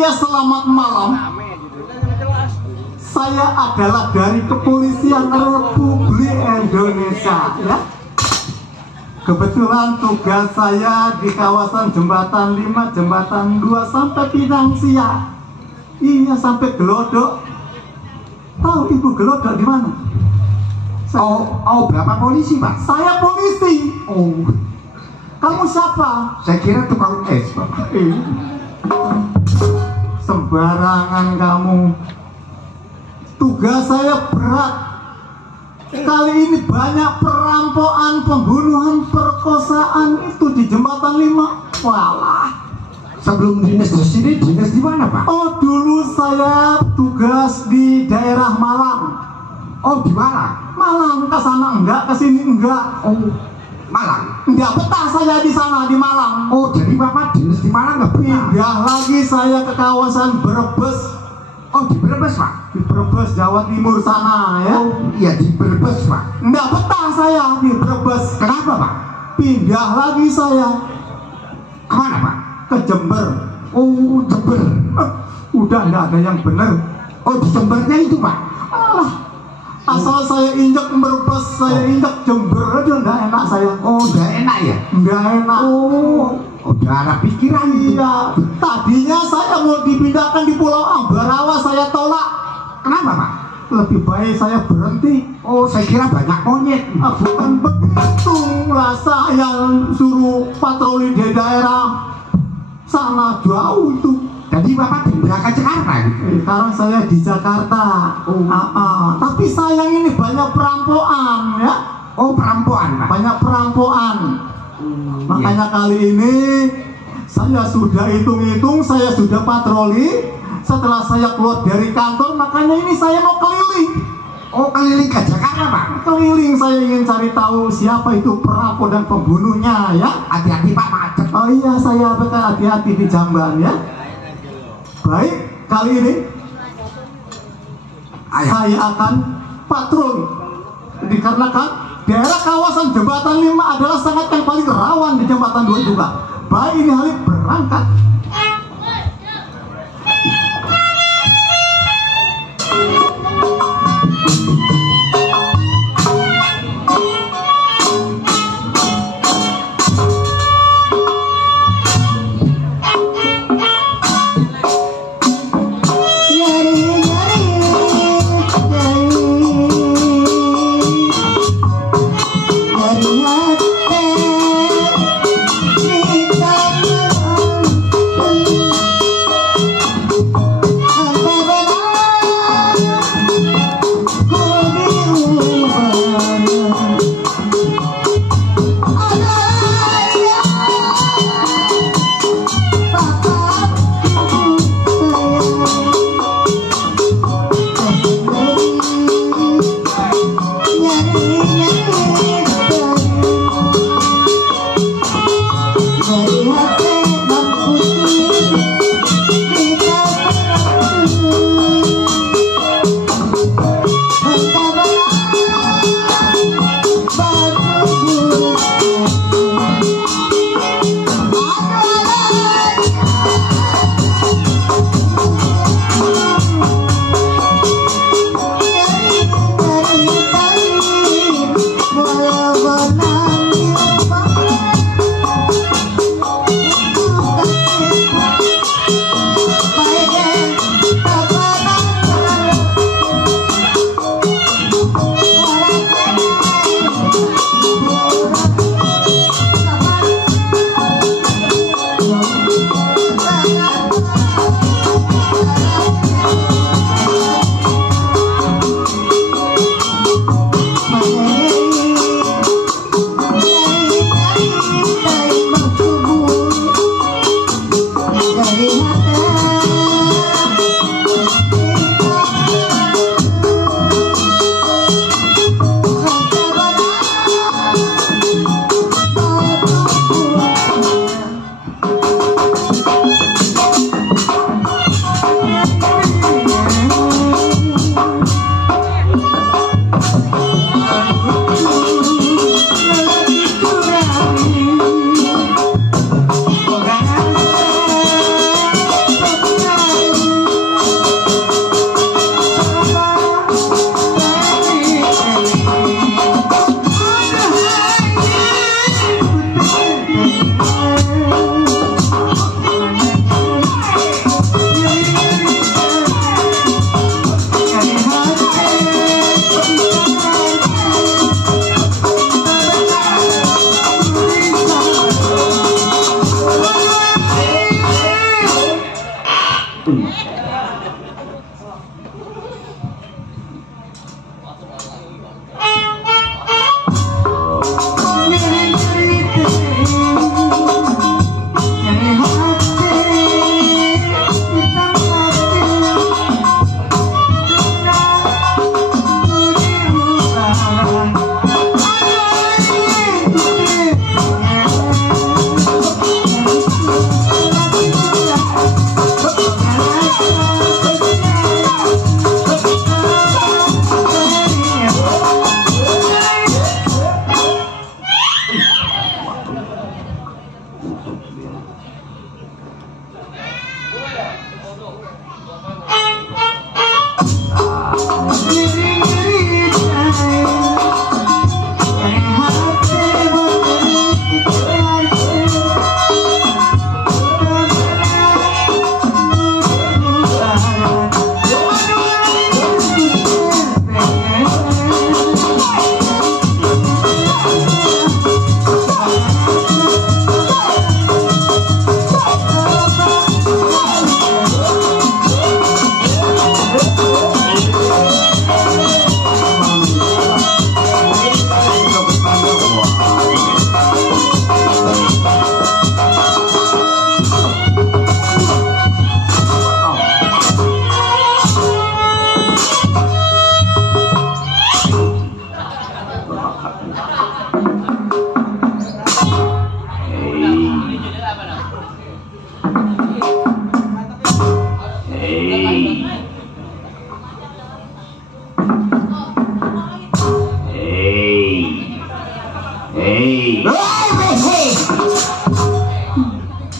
Iya, selamat malam. Saya adalah dari Kepolisian Republik Indonesia, ya. Kebetulan tugas saya di kawasan Jembatan 5, Jembatan 2 sampai Pinang Siak. Iya, sampai Gelodok. Tahu Ibu Gelodok di mana? Berapa polisi, Pak? Saya polisi. Oh, Kamu siapa? saya kira tukang es, Pak. Sembarangan kamu. Tugas saya berat. Kali ini banyak perampokan, pembunuhan, perkosaan itu di Jembatan 5. Walah. Sebelum dinas di sini, dinas di mana, Pak? Oh, dulu saya tugas di daerah Malang. Oh, di Malang. Malang, ke sana enggak, ke sini enggak. Oh, Malang. Enggak betah saya di sana di Malang. Oh, jadi Bapak dinas di Malang nggak betah? Pindah lagi saya ke kawasan Brebes. Oh, di Brebes, Pak. Di Brebes, Jawa Timur sana, ya. Oh, iya di Brebes, Pak. Enggak betah saya di Brebes. Kenapa, Pak? Pindah lagi saya Kemana, Pak? ke Jember. Oh, Jember. Udah enggak ada yang bener. Oh, di Jembernya itu, Pak. Alah, asal saya injek Brebes, saya injek Jember, aduh enggak enak saya. Oh, udah enak ya? Enggak enak. Oh, udah ada pikiran itu. Iya, tadinya saya mau dipindahkan di Pulau Ambarawa, saya tolak. Kenapa, Pak? Lebih baik saya berhenti. Oh, saya kira banyak monyet. Bukan begitu lah, saya suruh patroli di daerah sana jauh itu. Jadi Bapak pindah ke Jakarta gitu? Sekarang saya di Jakarta. Tapi sayang ini banyak perampokan, ya. Oh, perampokan, Pak. Banyak perampokan. Makanya kali ini saya sudah hitung-hitung, saya sudah patroli. Setelah saya keluar dari kantor, makanya ini saya mau keliling. Oh, keliling ke Jakarta, Pak? Keliling, saya ingin cari tahu siapa itu perampok dan pembunuhnya, ya. Hati-hati, Pak, macet. Oh iya, saya bakal hati-hati di Jamban, ya. Baik, kali ini saya akan patroli. Dikarenakan daerah kawasan Jembatan 5 adalah sangat yang paling rawan di Jembatan 2 juga. Baik, ini Halid berangkat.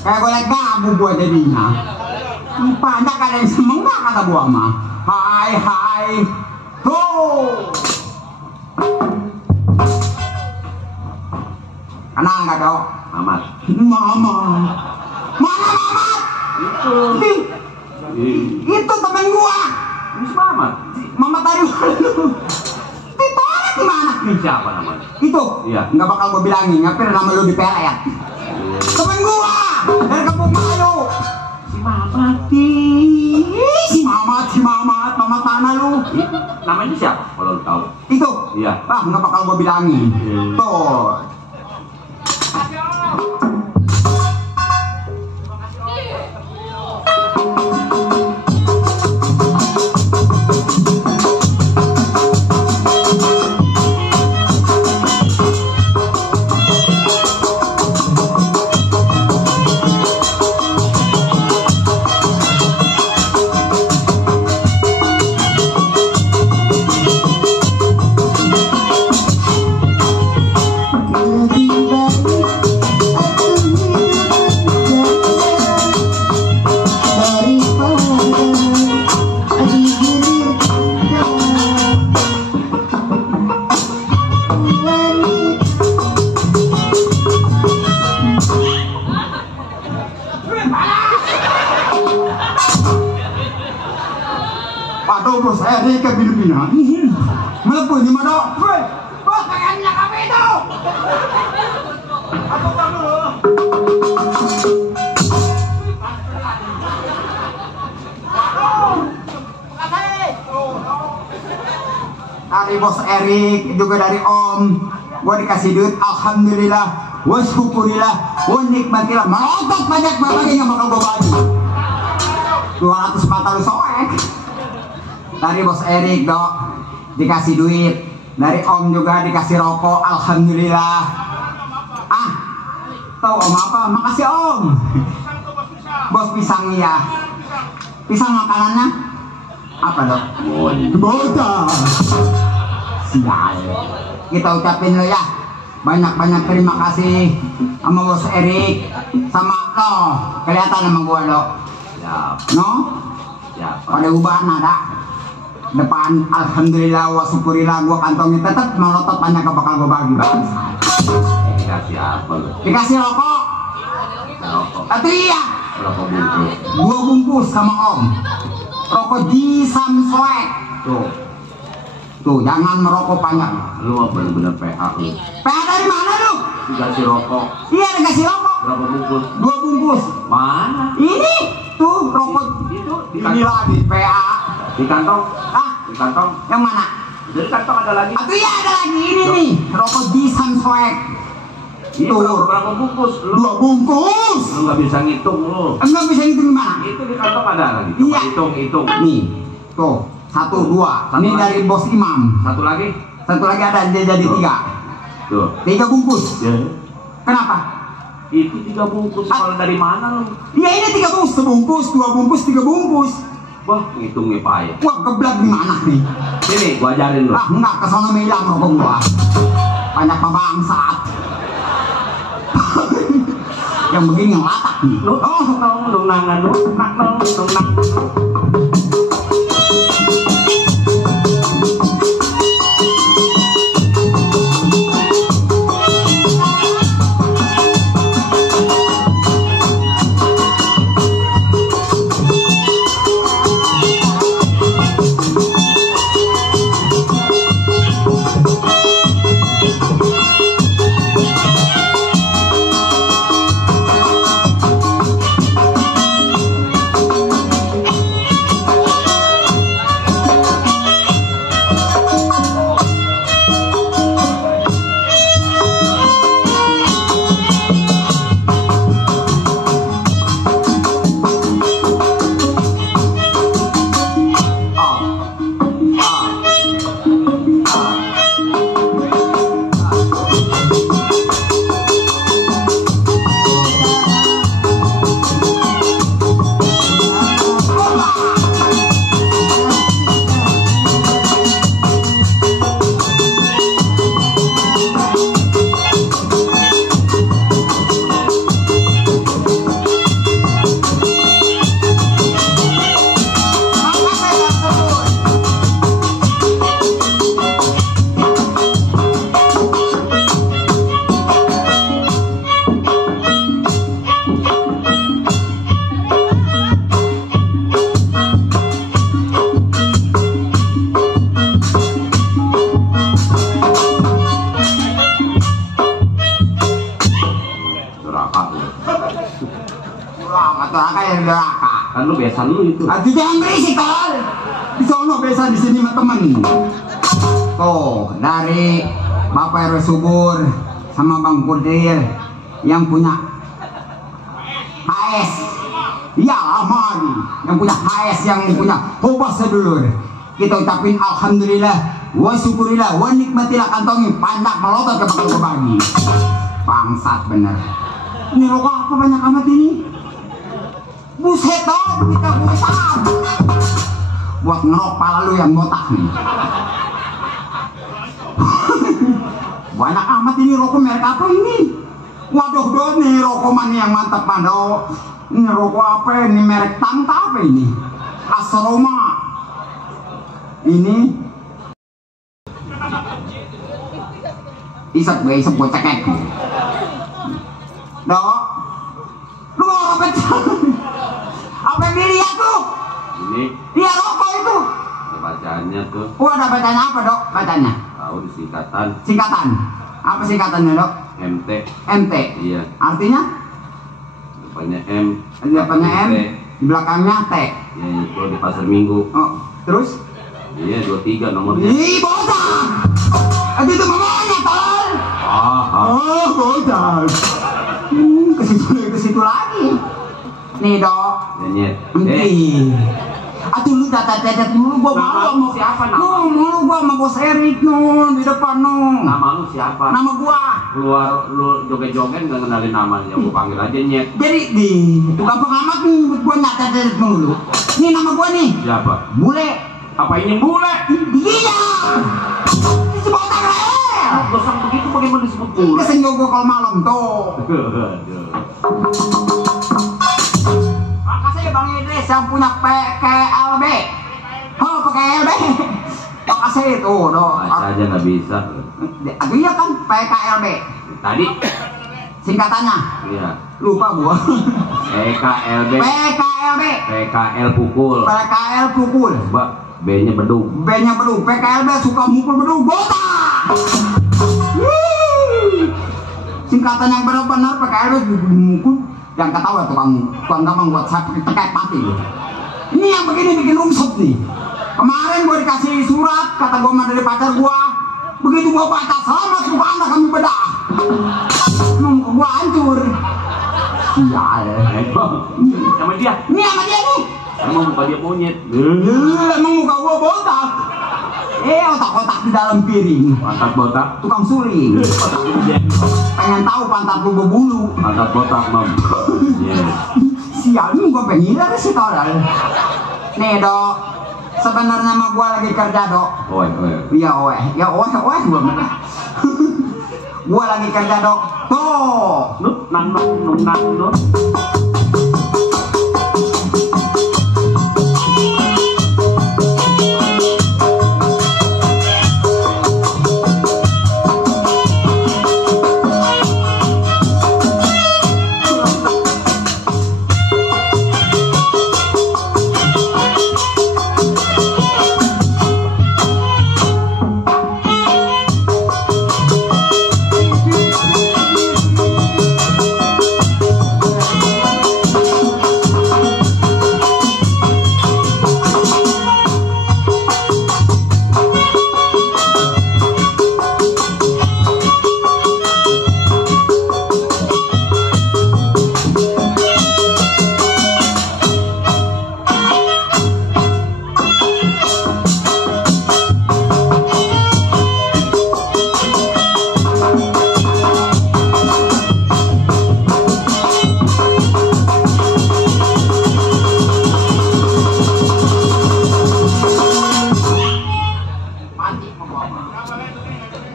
Kayak gue gabu buat jadinya. Banyak ada yang semangat kata gua mah. Hai. Tuh. Kenal nggak dok? Mamat. Mama. Mana Mamat? Itu temen gua. Ini Mamat. Mamat dari mana lu? Ditolak di mana? Ini siapa namanya? Itu. Iya. Nggak bakal gua bilangin. Ngapir nama lu di pelet. Temen gua dari kampung Malu. Si Mamat. Si Mamat tanah lu. Namanya siapa? Kalau lu tahu. Itu. Iya. Nggak bakal gua bilangin. Tuh. Aduh bos, saya di ke Filipina. Melepuh di mana? Bos, kayaknya kami itu. Aku dulu. Dari bos Erik, juga dari Om, gua dikasih duit, alhamdulillah, wa syukurillah, wa nikmatillah, melotot banyak yang bakal gua bagi. 200 mata lu soek. Dari bos Erik dok dikasih duit, dari Om juga dikasih rokok, alhamdulillah. Tahu Om apa? Makasih Om. Bos pisang ya. Pisang makanannya apa dok? Boda. Sial. Kita ucapin lo ya, banyak terima kasih sama bos Erik, sama lo. Kelihatan sama gua lo. Siap. No? Siap. Pada ubahan ada. Depan alhamdulillah wa syukurillah gua kantongnya tetap melotot banyak bakal gua bagi bang. Dikasih apa lu? Dikasih rokok. Rokok. Tapi iya. Rokok bungkus. 2 bungkus sama Om. Rokok di Samswek. Tuh jangan merokok banyak. Lu mah bener-bener PH lu. PH dari mana lu? Dikasih rokok. Iya dikasih rokok. Berapa bungkus? 2 bungkus. Mana? Ini tuh rokok Itu Ini lagi PA. Di kantong. Ah, Di kantong. yang mana? Jadi kantong ada lagi. Aduh ya ada lagi ini nih, rokok Jisan Soek. Itu berapa bungkus? Lu 2 bungkus. nggak bisa ngitung lu. Enggak bisa itu gimana? Itu di kantong ada lagi. Coba Iya. hitung. Nih, tuh 1, 2. Ini lagi. dari bos Imam. Satu lagi. Satu lagi ada jadi 3. Tuh. 3 bungkus. Ya. Kenapa? Itu 3 bungkus. Kalau dari mana lu? Ya ini 3 bungkus, sebungkus, 2 bungkus, 3 bungkus. Wah, ngitungnya payah. Wah geblak gimana nih? Sini, gua ajarin lu. Ah enggak, kesana milang rokok gua. Banyak bangsat. Yang begini yang latak nih. Lu nung nangan lu. Nung nang. Kan lu biasa lu itu. Aduh jangan berisik kal. Di sono biasa, di sini mah temen. Tuh dari Bapak RW Subur sama Bang Kudir yang punya HS. Ya Amari yang punya HS, yang punya Hobas sedulur. Kita ucapin alhamdulillah wa syukurillah wa nikmatillah, kantongi pandak melotot ke bakal berbagi. Bangsat bener. Ini rokok apa banyak amat ini? Buset dong, kita busan buat ngerok pala lu yang botak nih. Banyak amat ini rokok merek apa ini? Waduh dong, nih rokok mana yang mantap mando. Ini rokok apa ini, merek Tangta apa ini? Asroma. Ini isap gue, isap gue cekek. Dok, lu mau apa? Apa yang dilihat tuh? Ini. Iya rokok itu. Ada bacaannya tuh. Oh ada bacanya apa dok? Bacanya? Tahu di singkatan. Singkatan. Apa singkatannya dok? MT. MT. Iya. Artinya? Depannya M. Depannya M. Di belakangnya T. Ya itu di pasar Minggu. Oh terus? Iya 23 nomornya. Ih bosan. Itu mamanya tol. Ah. Oh bosan. Ke situ lagi. Nih dok. Nyet. Aduh lu catat dulu, gua malu sama siapa nama? Malu gua sama bos Erik di depan Nama lu siapa? Nama gua. Keluar lu joget-joget nggak kenalin namanya, gua panggil aja Nyet. Jadi itu gampang amat nih, gua catat dulu. Ini nama gua nih. Siapa? Bule. Apa ini bule? Iya. Disebut rel. Gosong begitu bagaimana disebut bule? Kesenggol gua kalau malam tuh. Makasih Bang Idris yang punya PKLB. Oh PKLB. Makasih itu dong. Masa aja nggak bisa. Aduh iya kan PKLB. Tadi? Singkatannya. Iya. Lupa gua. PKLB. PKLB. PKL pukul. PKL pukul. Coba B-nya beduk. B-nya beduk. PKLB suka mukul beduk. Botak. Singkatan yang benar-benar PKLB mukul. Yang ketawa tukang gampang buat saya tekek mati. Ini yang begini bikin rungsut nih. Kemarin gue dikasih surat, kata gue mah dari pacar gue. Begitu gue baca, selamat muka anda kami bedah. Emang muka gue hancur. Sial. Sama dia. Ini sama dia nih. Emang muka dia monyet. Emang muka gue botak. Otak-otak di dalam piring. Pantat botak. Tukang suling. Pengen tahu pantat lu berbulu. Pantat botak, Mam. Sial, ini gue pengen dari si Toral. Nih dok, sebenarnya mah gue lagi kerja dok. Iya oe gue bener. Gue lagi kerja dok. Tuh. Nut nang.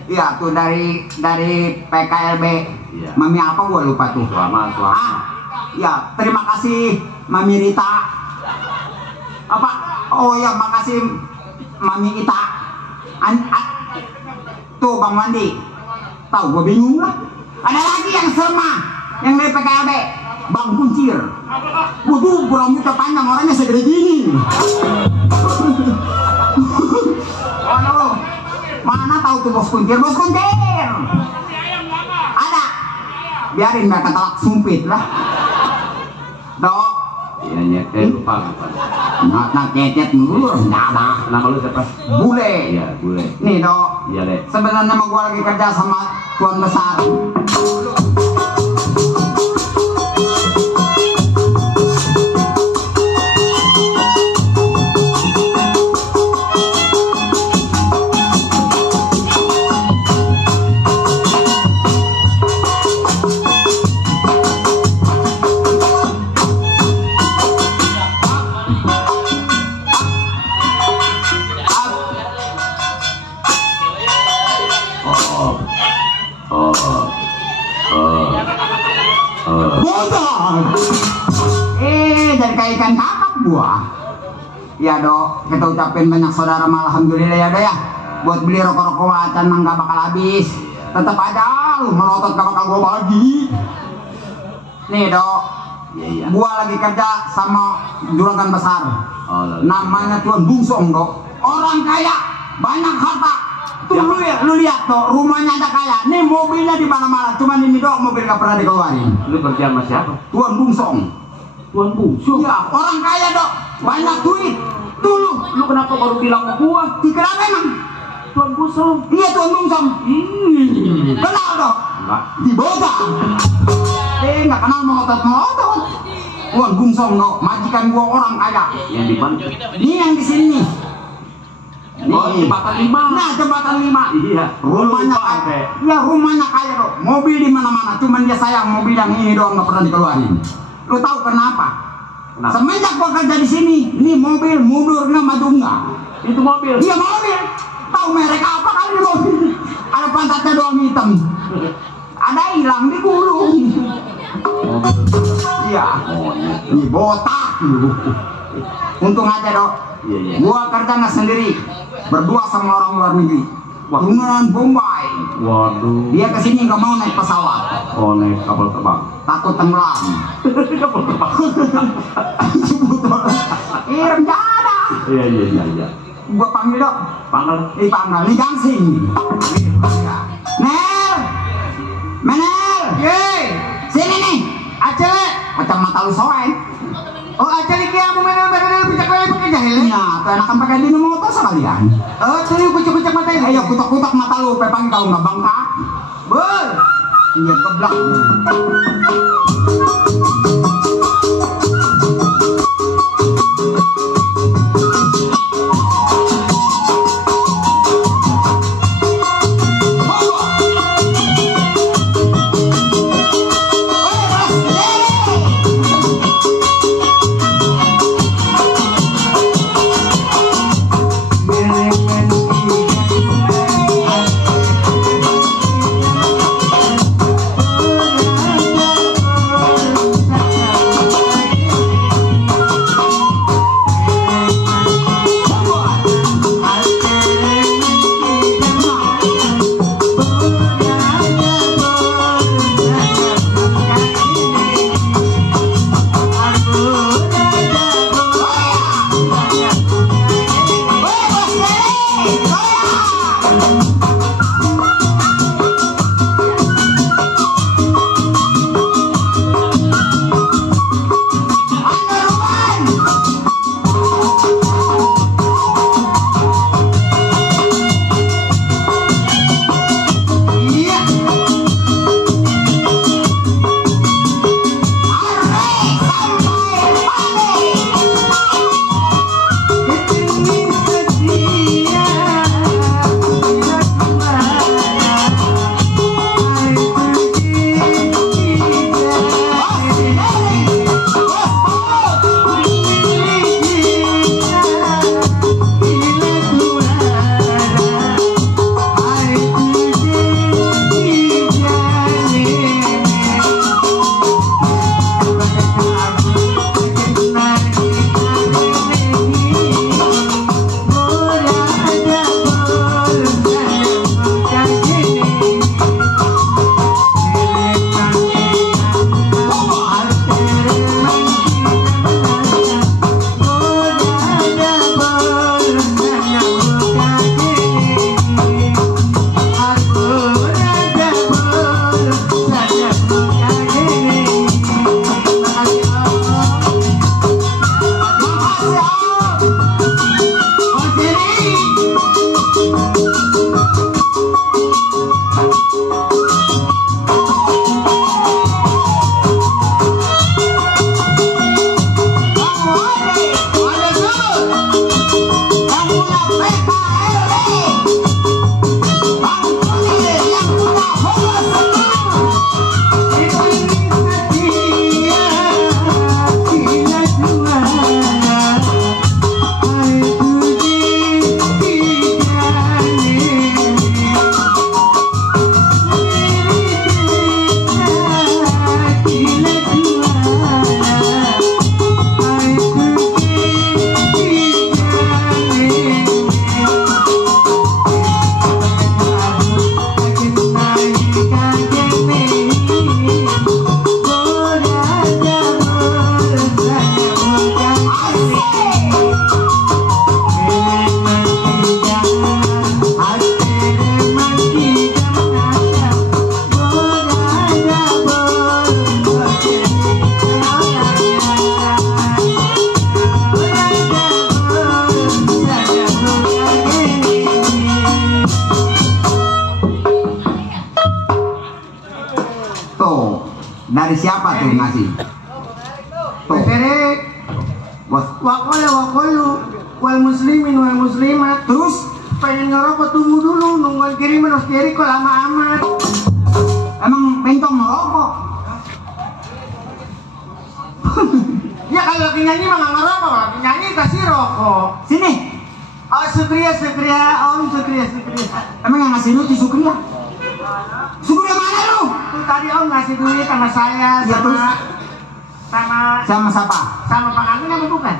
Iya tuh dari PKLB. Iya. Mami apa gua lupa tuh. Selamat. Ya terima kasih Mami Rita. Apa? Oh ya makasih Mami Ita. Tuh Bang Wandi. Tahu gua bingung lah. Ada lagi yang sama yang dari PKLB. Bang Kuncir. Waduh, rambutnya panjang, orangnya segede gini. Waduh. Mana tahu tuh bos kuncir? Ada. Biarin mereka telak sumpit lah. Dok. Iya, lupa. Nak kecet mulu. Nama lu siapa? Bule. Iya, Bule. Nih dok. Iya, Dek. Sebenarnya mah gua lagi kerja sama tuan besar. Jadi kayak ikan kakap gua. Ya dok, kita ucapin banyak saudara alhamdulillah ya dok ya. Buat beli rokok-rokok wacan mah nggak bakal habis. Tetap aja lu melotot gak bakal gua bagi. Nih dok, Iya. gua lagi kerja sama juragan besar. Namanya Tuan Bungsong dok. Orang kaya, banyak harta. Tuh lu lihat tuh, rumahnya ada kaya. Nih mobilnya di mana-mana. Cuman ini dok, mobil gak pernah dikeluarin. Lu kerja sama siapa? Tuan Bungsong. Tuan Bungsong. Iya, orang kaya dok, banyak duit. Tuh Lu kenapa baru bilang ke gua? kenapa emang? Tuan Bungsong. Iya Tuan Bungsong. Kenal dok? Enggak. Di Boga. Nggak kenal melotot. Tuan Bungsong dok, majikan gua orang kaya. Yang di mana? Ini yang di sini. Oh, jembatan 5. Nah, jembatan 5. Iya. Rumahnya kaya. Ya rumahnya kaya dok. Mobil di mana-mana. Cuman dia sayang mobil yang ini doang nggak pernah dikeluarin. Lu tahu kenapa? Semenjak gua kerja di sini, ini mobil mundur nggak maju nggak. Itu mobil. Iya mobil. Tahu merek apa kali di mobil? Ada pantatnya doang hitam. Ada hilang di gulung. Iya. Ini botak lu. Untung aja dok. Iya. Gua kerja nggak sendiri. Berdua sama orang luar negeri. Dengan Bombay. Waduh. Dia kesini nggak mau naik pesawat. Oh, naik kapal terbang. Takut tenggelam. Kapal terbang. Rencana. Iya. Gua panggil dok. Panggil. Panggil nih Jangsing. Menel. Sini nih. Aceh. Kacamata lu soek. Oh, aja nih kamu main pakai puncak lagi pakai jahil. Iya, enakan pakai dinamotor sekalian. Oh, sini pucak mata ini. Ayo kutak mata lu, pepang kalau nggak bangka. Bol. Iya geblak. Dari siapa tuh ngasih? Tuh. Wakolu wal muslimin wal muslimat. Terus pengen ngerokok tunggu dulu, nunggu kiriman harus kiri kok lama amat. Emang bentong ngerokok? Ya kalau lagi nyanyi mah nggak ngerokok, lagi nyanyi kasih rokok. Sini. Oh Sukriya, Om Sukriya. Emang yang ngasih lu di Sukriya? Sukriya mana lu? Tuh tadi Om ngasih duit sama saya, ya, sama siapa? Sama pengantin apa bukan?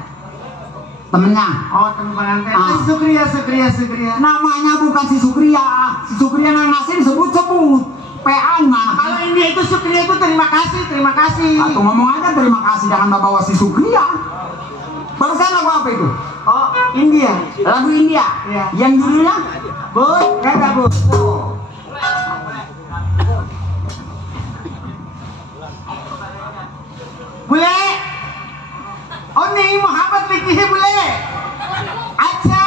Temennya. Oh temen pengantin. Sukriya. Namanya bukan si Sukriya. Si Sukriya yang ngasih disebut-sebut. PA mana? Kalau India itu Sukriya itu terima kasih. Atau ngomong aja terima kasih, jangan bawa si Sukriya. Barusan lagu apa itu? Oh India. Lagu India. Ya. Yang judulnya? Bud, kata Bud. Bule. pikir boleh. Aja.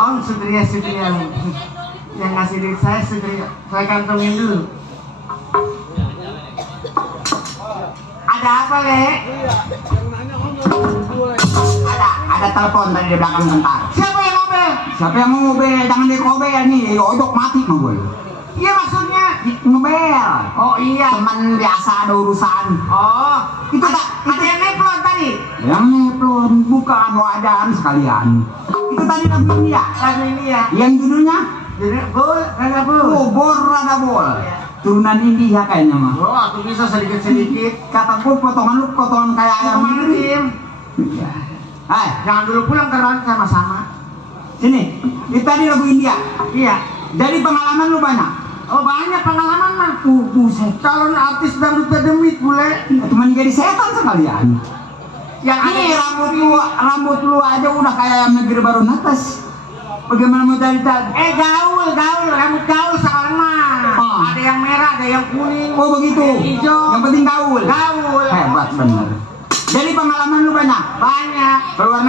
Om Sutria yang ngasih duit saya Sutria, saya kantongin dulu. Ada apa, Le? Ada telepon tadi di belakang bentar. Siapa yang ngobel? Siapa yang mau ngobel? Jangan dikobel nih, ojok mati mah gue. Iya maksudnya ngobel. Oh iya. Teman biasa ada urusan. Oh, itu ada yang neplon tadi. Yang neplon bukan wajan sekalian. Itu tadi lagu India. Lagu India. Yang judulnya? Bol, Rada Bol. Oh, Bol Rada Bol. Turunan India kayaknya mah. Oh, aku bisa sedikit-sedikit. Kataku potongan kayak ayam krim. Iya. Jangan dulu pulang terus sama-sama. Sini, itu tadi lagu India. Iya. Jadi pengalaman lu banyak. Oh banyak pengalaman mah. Buset. Calon artis dangdut demit boleh. Cuman jadi setan sekalian. Yang ini rambut lu aja udah kayak ayam negeri baru natas. Bagaimana mau cari gaul, rambut gaul sekarang mah. Ada yang merah, ada yang kuning. Oh begitu. Hijau. Yang penting gaul. Gaul. Hebat bener. Jadi pengalaman lu banyak? Banyak. Luar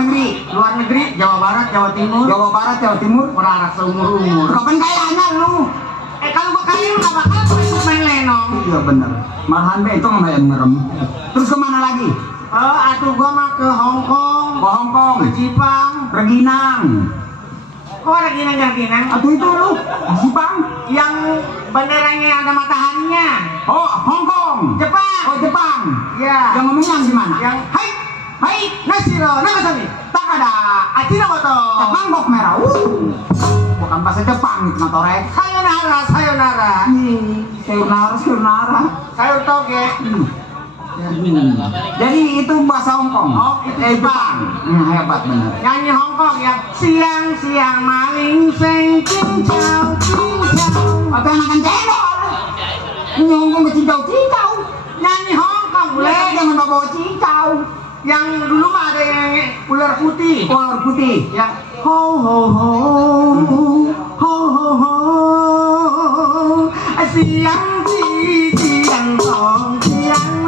negeri, Jawa Barat, Jawa Timur. Merarak seumur-umur. Kapan kayaknya lu? Kalau gua kaya lu gak bakal ikut main lenong. Iya bener. Malahan itu nggak yang ngerem. Terus kemana lagi? Atuh gua mah ke Hong Kong. Ke Jepang. Reginang. Kok Reginang? Atuh itu lu? Jepang? Yang benderanya ada mataharinya. Oh, Hong Kong. Jepang. Oh, Jepang. Iya. Yang ngomongnya gimana? Yang hai, nashiro, nagasami. Tak ada. Acina moto. Mangkok merah. Bukan bahasa Jepang itu motorek. Sayonara. Sayonara. Sayur toge. Jadi itu bahasa Hong Kong. Oh, itu Jepang. Hebat bener. Nyanyi Hong Kong ya. Siang maling seng cincau. Atau makan cendol. Nyanyi Hong Kong ke cincau. Nyanyi Hong Kong boleh. Jangan bawa cincau. Yang dulu mah ada yang ular putih. Yang ho ho ho. Siang song siang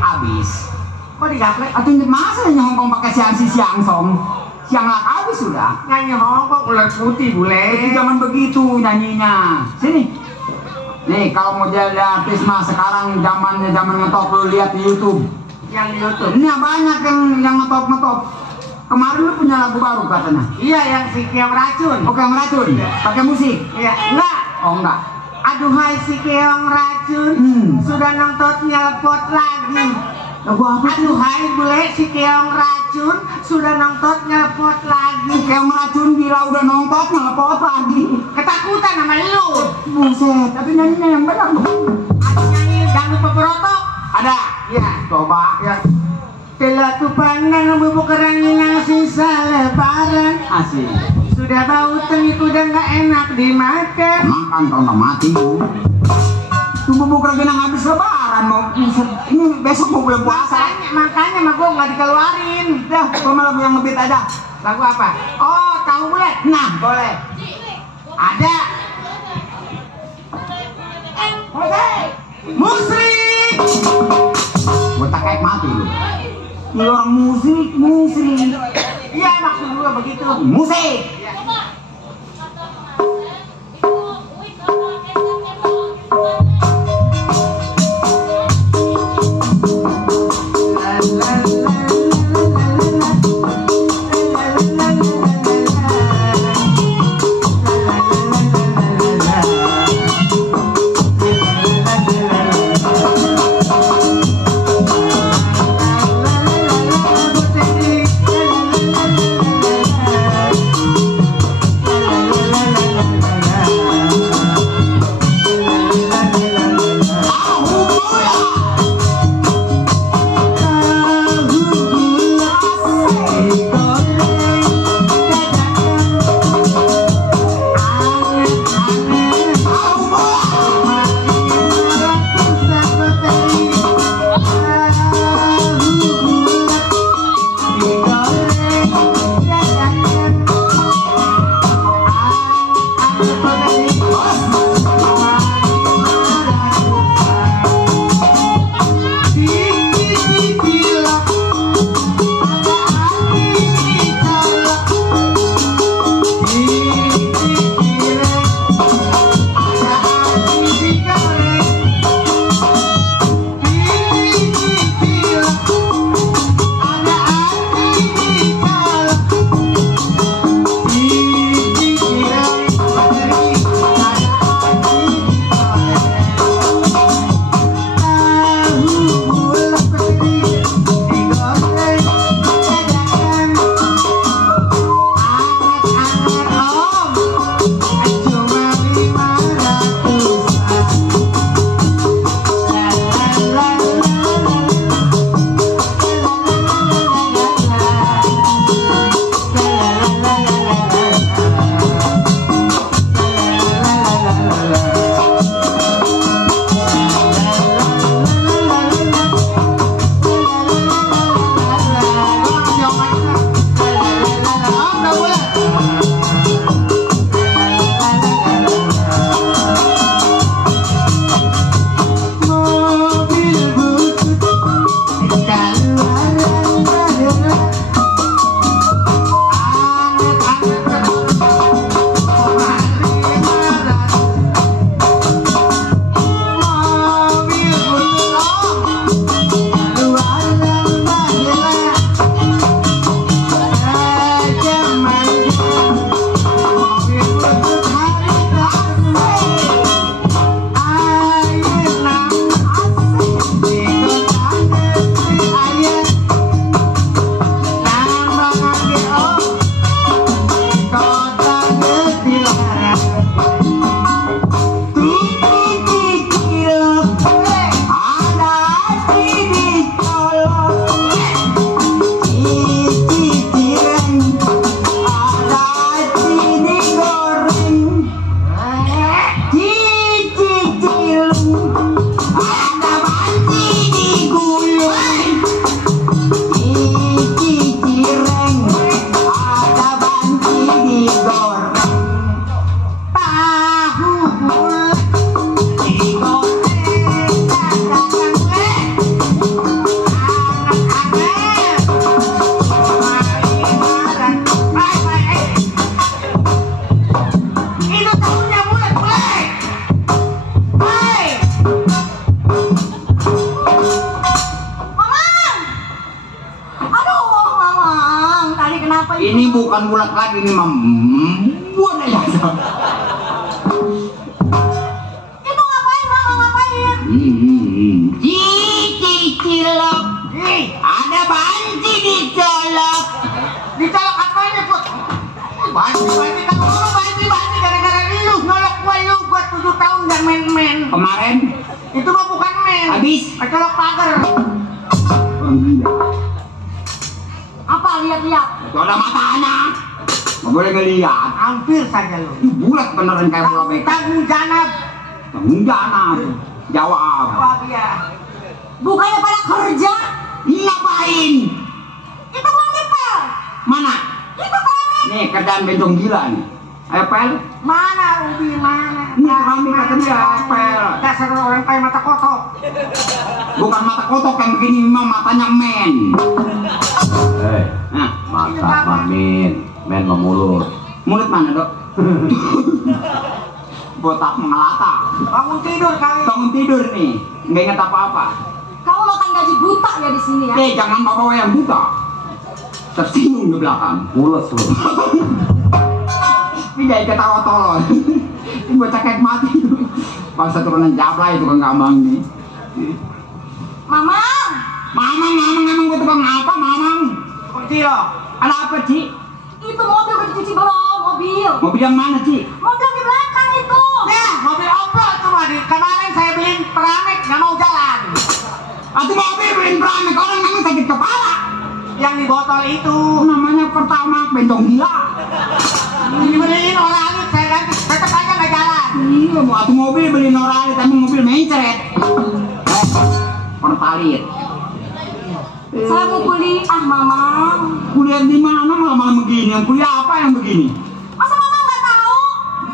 abis. Kok digaplek? Atau masa nyanyi Hong Kong pakai siang song? Siang lah abis sudah. Nyanyi Hong Kong ular putih boleh. Itu jangan begitu nyanyinya. Sini. Nih kalau mau jadi artis mah sekarang zaman ngetop lu lihat di YouTube. Yang di YouTube. Ini banyak yang ngetop. Kemarin lu punya lagu baru katanya. Iya yang si Keong Racun. Oke yang Racun. Pakai musik. Iya. Enggak. Oh enggak. Aduhai si Keong Racun. Sudah nontot nyelepot lagi. Lagu apa? Aduhai boleh si Keong Racun. Sudah nontot nyelepot lagi. Keong Racun gila udah nontot nyelepot lagi. Ketakutan sama lu. Buset. Tapi nyanyinya yang benar. Ada nyanyi dangdut peperotok. Ada. Iya. Coba. Ya. Telah tu pandang bubuk ranginang sisa lebaran. Asik. Sudah bau tengik udah gak enak dimakan. Makan kalau gak mati. Tuh bubuk ranginang habis lebaran mau ini besok mau bulan puasa. Makanya mah gua gak dikeluarin. Dah, gua lagu yang ngebit aja. Lagu apa? Oh, tahu boleh? Nah, boleh. Ada. Musrik. Gua tak kayak mati lu. Ini orang musik. Iya maksud gue begitu. Musik. bulat lagi nih mam. Buat aja. Itu ngapain Mama, ngapain? Cilok. Ada banci dicolok. Dicolok apanya Put? Banci kan dulu banci gara-gara lu nyolok gua 7 tahun gak main-main. Kemarin Itu mah bukan main. habis. Colok pagar. Apa lihat-lihat? Itu ada matanya. Nggak boleh ngeliat. Hampir saja lu. Ini bulat beneran kayak bola bek. Tanggung janab. Tanggung jawab. Jawab. Jawab ya. Bukannya pada kerja? Ini ngapain? Itu belum ngepel. Mana? Itu keramik. Nih kerjaan bencong gila nih. Ayo pel. Mana Ubi mana? Ini keramik kata dia pel. Dasar orang kayak mata kotok. Bukan mata kotok yang begini, memang matanya men. Nah, Masa mamin, men memulut. mulut mana dok? Botak melata. Bangun tidur kali. Bangun tidur nih, nggak ingat apa-apa. Kamu makan gaji buta ya di sini ya? Jangan bawa yang buta. Tersinggung di belakang. Mulut lu. Ini jadi ketawa tolol. Ini bocah kayak mati. Bangsa turunan Jabla itu kan gampang nih. Mamang. Mamang, emang gue tukang apa, Mamang? Cilok. Ada apa, Ci? Itu mobil udah dicuci belum? Mobil. Mobil yang mana, Ci? Mobil di belakang itu. Nah, mobil oplot tuh mah. Kemarin saya beliin keramik nggak mau jalan. Atau mobil beliin keramik, orang memang sakit kepala. Yang di botol itu Namanya pertama bencong gila. dibeliin orang saya ganti tetap aja nggak jalan. Iya, atau mobil beliin oralit, tapi mobil mencret. Pertalit. Saya mau kuliah, Mamang. Kuliah di mana malam-malam begini? Yang kuliah apa yang begini? Masa Mamang nggak tahu?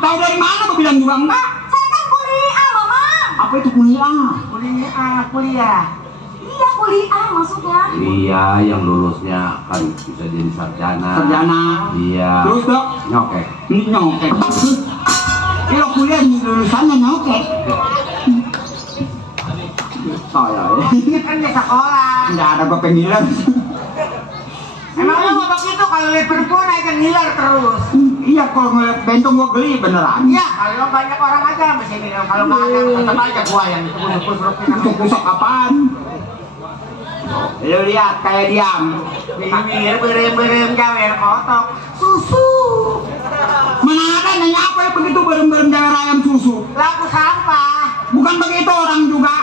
Tahu dari mana? Gue bilang juga enggak. Saya kan kuliah, Mamang. Apa itu kuliah? Kuliah. Iya, kuliah maksudnya. Iya, yang lulusnya kan bisa jadi sarjana. Sarjana. Iya. Terus dok? Nyokek. Ini nyokek. Kalau kuliah lulusannya nyokek. Saya Ini kan dia sekolah. nggak ada gue pengiler. Emang lu mau begitu kalau Liverpool naik ngiler terus. Iya, kalau ngeliat bentong gue geli beneran. Iya, kalau banyak orang aja mesin ini. Kalau nggak ada tetap aja gua yang ditusuk-tusukin. Tusuk-tusuk apaan? Lu lihat kayak diam. Bibir berem-berem gawer kotok. Susu. Mana ada nanya apa ya begitu berem-berem jalan ayam susu? Laku sampah. Bukan begitu orang juga.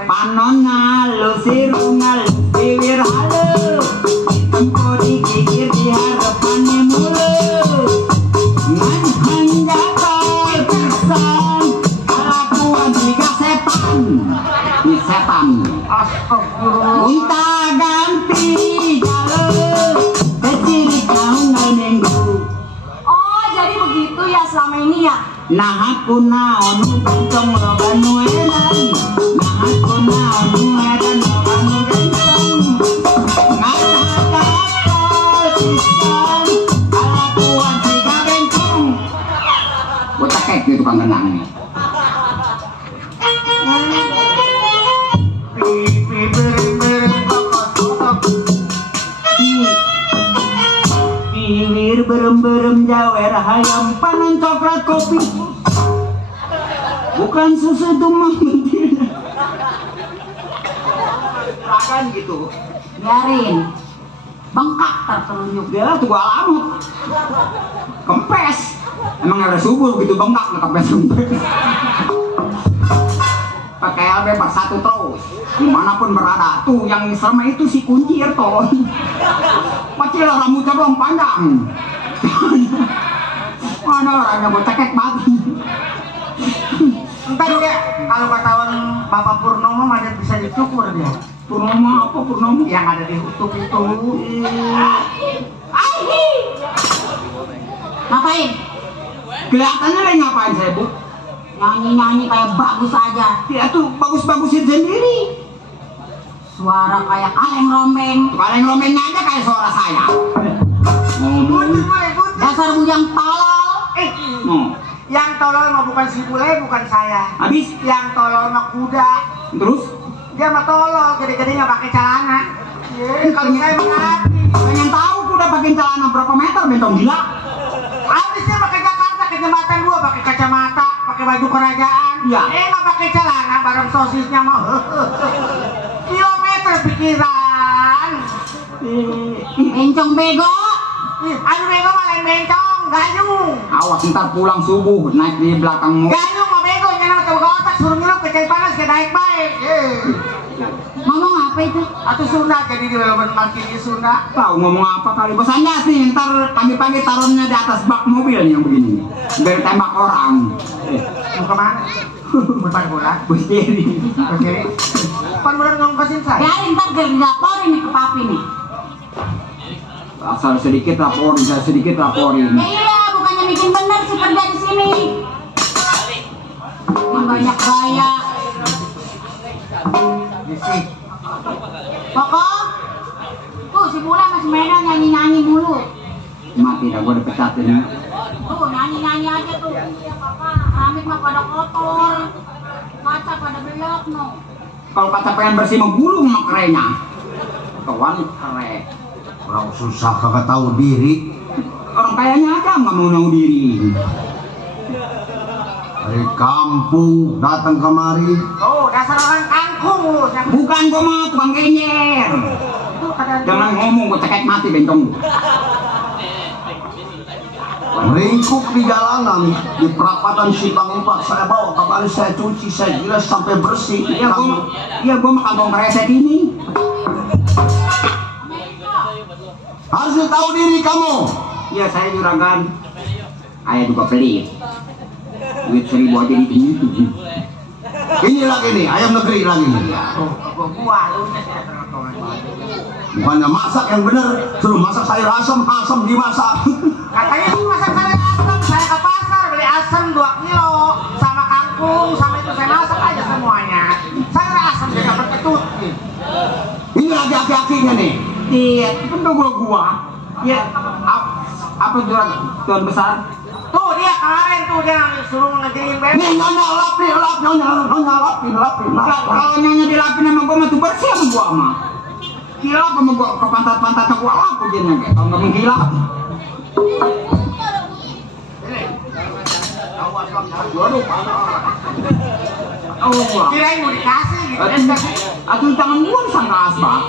Panona lu sirunga lu bibir halu. Tempo digigir di harapannya mulu. Ngan hanjakal kesan. Kelakuan jika setan. Ini setan. Astagfirullah. Minta ganti jalur. Kecil kau ngenenggu. Oh, jadi begitu ya selama ini ya? Nah aku naon bencong logan wedan. Nah aku naon wedan logan bencong. Ngata-kata pisan kelakuan jika bencong. Bocah kayak gitu kan tenang nih. Pipi berem-berem kotok. Bibir berem-berem jawer hayam panon coklat kopi. Bukan susu dumah betina. Akan gitu. Biarin. Bengkak tertelunjuk. Dia lah tuh gua alamat. Kempes. Emang ada subur gitu bengkak nggak kempes. Pakai LB pas satu terus. Dimanapun berada tuh yang sama itu si kuncir toh. Kecil rambutnya doang panjang. Mana orangnya bocah kek mati. Entar dia kalau ketahuan Bapak Purnomo mah bisa dicukur dia. Purnomo apa Purnomo? Yang ada di YouTube itu. Ngapain? Kelihatannya lagi ngapain saya bu? Nyanyi-nyanyi kayak bagus aja. Dia tuh bagus-bagusin sendiri. Suara kayak kaleng rombeng. Kaleng rombengnya aja kayak suara saya. Putih, putih. Dasar bujang tolol. Yang tolol mah bukan si bule, bukan saya. Habis Yang tolol mah kuda. terus Dia mah tolol, gede-gede nggak pakai celana. Kalau saya mah ngerti. pengen tahu udah pakai celana berapa meter bentong gila. Habisnya pakai Jakarta ke jembatan gua pakai kacamata, pakai baju kerajaan. Iya. Nggak pakai celana bareng sosisnya mau. Kilometer pikiran. Bencong bego. Aduh bego malah bencong, gayung. Awas ntar pulang subuh naik di belakangmu. Gayung mah bego, jangan coba otak suruh ngilup ke cai panas ke naik baik. Ngomong apa itu? Atau Sunda jadi di belakang parkir di Sunda. Tahu ngomong apa kali bos Anjas nih, ntar pagi-pagi taruhnya di atas bak mobil nih yang begini. Biar tembak orang. Mau kemana? Bukan bola. Bos Jerry. Oke. Kan bener ngongkosin saya. Biarin ntar dilaporin nih ke papi nih. Asal sedikit laporin, saya sedikit laporin. Ya iya, bukannya bikin bener sih kerja di sini. Yang banyak gaya. Bisik. Pokok. Tuh si Bula masih mainan nyanyi-nyanyi mulu. Mati dah, gua udah pecatin. Tuh nyanyi-nyanyi aja tuh. Iya papa. Amit mah pada kotor. Kaca pada belok no. Kalau kaca pengen bersih mah gulung mah kerennya. Kawan keren. Orang susah kagak tahu diri. Orang kayaknya aja nggak mau tahu diri. Dari kampung datang kemari. Oh, dasar orang kangkung lu. Bukan gua mah tukang genyer. Itu kata Jangan ngomong, gua cekek mati bentong. Ringkuk di jalanan di perapatan Simpang 4 saya bawa kembali, saya cuci, saya gilas sampai bersih. Iya gua mah kantong kresek ini. Harus tahu diri kamu. Iya saya juragan. Ayah juga pelit. Duit 1000 aja ditinggi. Ini lagi nih, ayam negeri lagi nih. gua lu tidak terlalu. Bukannya masak yang bener, suruh masak sayur asam, asam dimasak. Katanya sih masak sayur asam, saya ke pasar beli asam 2 kilo sama kangkung sama itu saya masak aja semuanya. Sayur asam dia dapat ketut. Ini lagi aki-akinya nih. Iya, bentuk gua. Ya, apa tuan besar? Tuh dia kemarin tuh dia suruh ngejain bebek. Nih nyonya lapin, nyonya lapin. Kalau nyonya dilapin sama gua mah tuh bersih sama gua mah. Gila sama gua ke pantat-pantatnya gua lapu jadinya kayak kalau nggak menggila. Kirain mau dikasih gitu. Atuh tangan gua disangka asbak.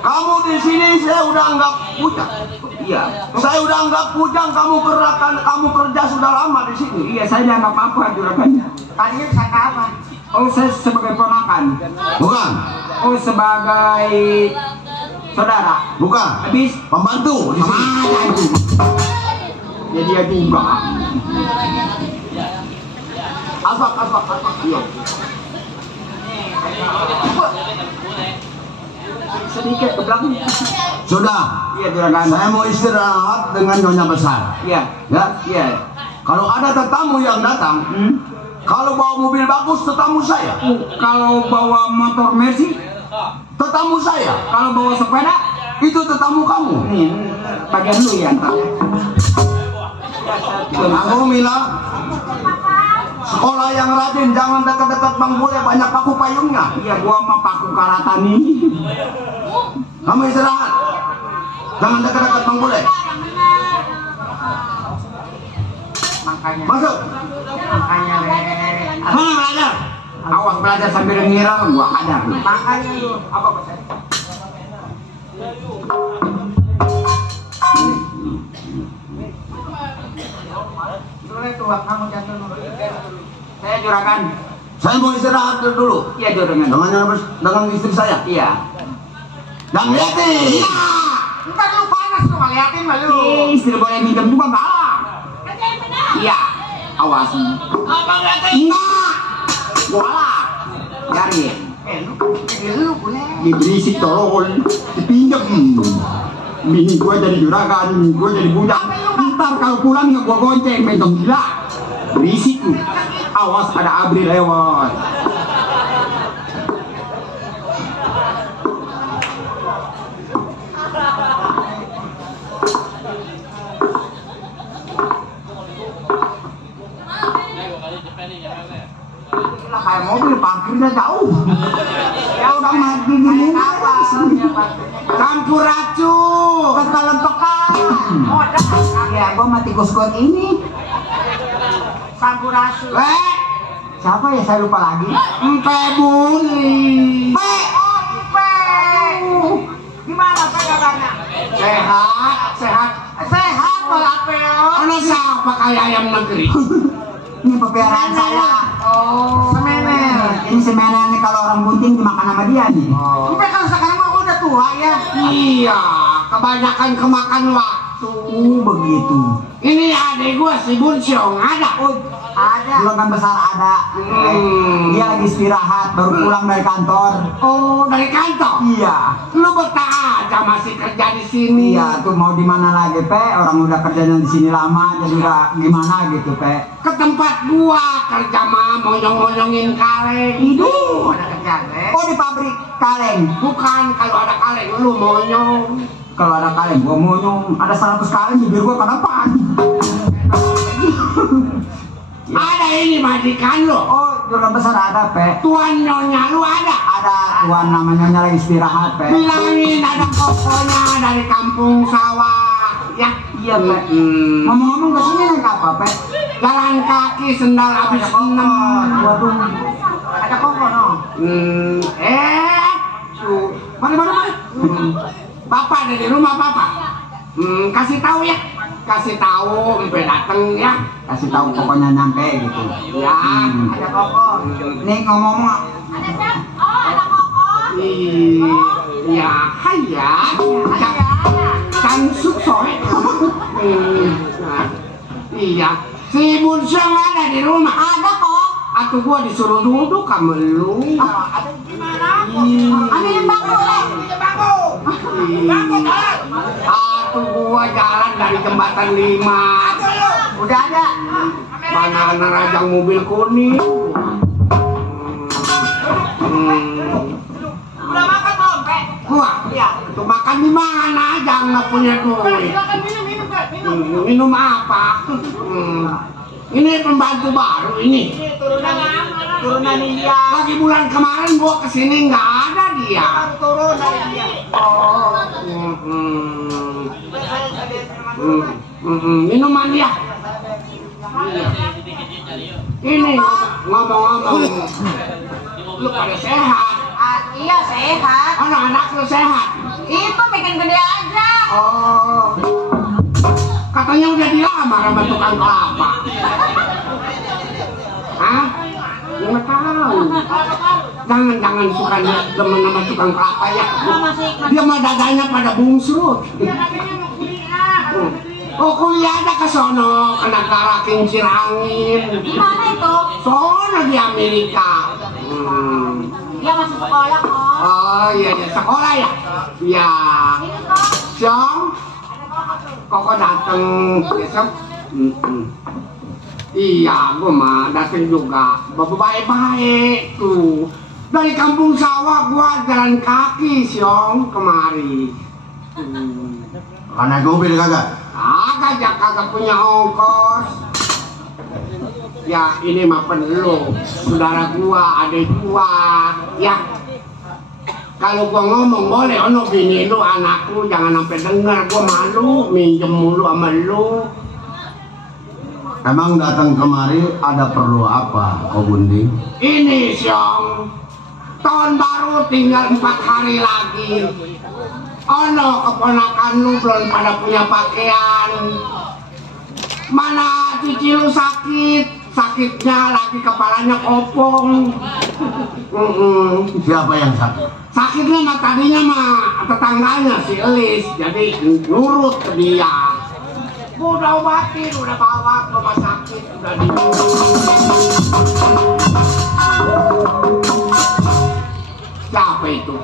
Kamu di sini saya udah anggap pujang. Iya. Saya udah anggap pujang, kamu kerja sudah lama di sini. Iya, saya dianggap apa juragannya? Tadinya disangka apa? Oh, saya sebagai ponakan. Bukan, Oh, sebagai saudara. bukan. Habis Pembantu di sini. mana itu? Ya dia juga. Asbak. Iya. Sedikit ke belakang. Sudah. Iya juragan. Saya mau istirahat dengan nyonya besar. Iya. Ya. Iya. Kalau ada tetamu yang datang, kalau bawa mobil bagus, tetamu saya. Kalau bawa motor Mercy, Tetamu saya. kalau bawa sepeda, Itu tetamu kamu. nih bagian lu ya ntar. Aku Mila, sekolah yang rajin, jangan dekat-dekat Bang Bule, banyak paku payungnya. Iya, gua mah paku karatan ini. Kamu istirahat. Jangan dekat-dekat Bang Bule. Makanya. Masuk. Makanya le. Mana belajar? Awas belajar sambil ngira, gua kadar. Makanya lu apa pesan? Dulu itu kamu jatuh dulu. Saya juragan. Saya mau istirahat dulu. Iya juragan. Dengan istri saya. Iya. Jangan liatin. Ntar lu panas lu ngeliatin mah lu. Istri boleh minjem juga galak. Iya. Awas. Enggak. Galak. Biarin. Lu boleh. Diberisik tolol. Dipinjem. Bini gua jadi juragan, gua jadi budak. Ntar kalau pulang nggak gua gonceng, mentong gila. Berisik lu. Awas ada abri lewat. Lah kayak mobil parkirnya jauh. Ya udah mati dulu. Kayak kapal dia parkirnya Sampurasun. Kekelempekan. Oh, dah. Ya, gua mati kuskut ini. Sampurasun. Siapa ya, saya lupa lagi. Empe Buli. Gimana kabarnya? Sehat. Sehat malah Peo. Ono siapa kayak ayam negeri? Ini peliharaan saya. Oh, semenel. Ini semenel nih, kalau orang bunting dimakan sama dia nih. Tapi kan sekarang mah udah tua ya. Iya, kebanyakan kemakan waktu. Begitu. Ini adek gua si Bunsyong ada. Ada. Juragan besar ada. Dia lagi istirahat, baru pulang dari kantor. Oh, dari kantor. Iya. Lu betah aja masih kerja di sini. Iya, tuh mau di mana lagi, Pe? Orang udah kerjanya di sini lama, jadi udah gimana gitu, Pe? Ke tempat gua kerja mah monyong-monyongin kaleng. Ini. Ada kerjaan deh. Oh, di pabrik kaleng. Bukan, kalau ada kaleng lu monyong. Kalau ada kaleng, gua mau nyong. Ada 100 kaleng, bibir gua kedepan. Ada ini majikan lu. Oh, juragan besar ada, Pe. Tuan nyonya lu ada. Ada tuan namanya lagi istirahat, Pe. Bilangin ada kokonya dari kampung sawah. Ya. Iya, Pe. Ngomong-ngomong kesini naik apa, Pe? Jalan kaki sendal habis 6. Waduh. Ada koko no. Mari. Bapak ada di rumah Bapak. Kasih tahu ya. Kasih tahu, sampai dateng ya. Kasih tahu pokoknya nyampe gitu. Ya. Ada koko. Nih ngomong-ngomong, Ada siapa? Oh, ada koko. Iya, haya. Can suksoe. Iya. Si Bunsyong ada di rumah. Ada kok. Atau gua disuruh duduk sama lu. Ada gimana? Ada yang bagus. Atau gua jalan dari jembatan 5. Udah ada. Mana nerajang mobil kuning. Udah makan belum, Pe? Gua Iya. tuh makan di mana aja nggak punya duit. Silakan minum, Pe. Minum. Minum apa? Ini pembantu baru ini. Ini turunan India. Lagi bulan kemarin gua kesini nggak ada dia. Baru turun dari India. Minuman dia. Iya. Ini ngomong-ngomong, lu pada sehat? Iya sehat. Anak-anak lu sehat? Itu bikin gede aja. Oh, katanya udah dilamar sama tukang kelapa. Hah? Nggak tahu. Jangan suka demen sama tukang kelapa ya. Dia mah dadanya pada bungsrut. Oh, kuliah ada ke sono, ke negara kincir angin. Di mana itu? Sono di Amerika. Dia masih sekolah kok. Oh iya, sekolah ya? Iya. Ini kok. Siang, koko dateng besok. Iya, gua mah dateng juga. Baik-baik tuh. Dari kampung sawah gua jalan kaki siang kemari. Karena mobil kagak? Kagak punya ongkos. Ya ini mah perlu. Saudara gua, adik gua, ya. Kalau gua ngomong boleh, ono bini lu, anakku jangan sampai denger. Gua malu minjem mulu sama lu. Emang datang kemari ada perlu apa, Ko Bundi? Ini siang, tahun baru tinggal 4 hari lagi. Ono keponakan lu belum pada punya pakaian. Mana cici lu sakitnya lagi kepalanya kopong. Siapa yang sakit? Sakitnya mah tadinya mah tetangganya si Elis, jadi nurut ke dia. Gua udah obatin, udah bawa ke rumah sakit, udah Siapa itu?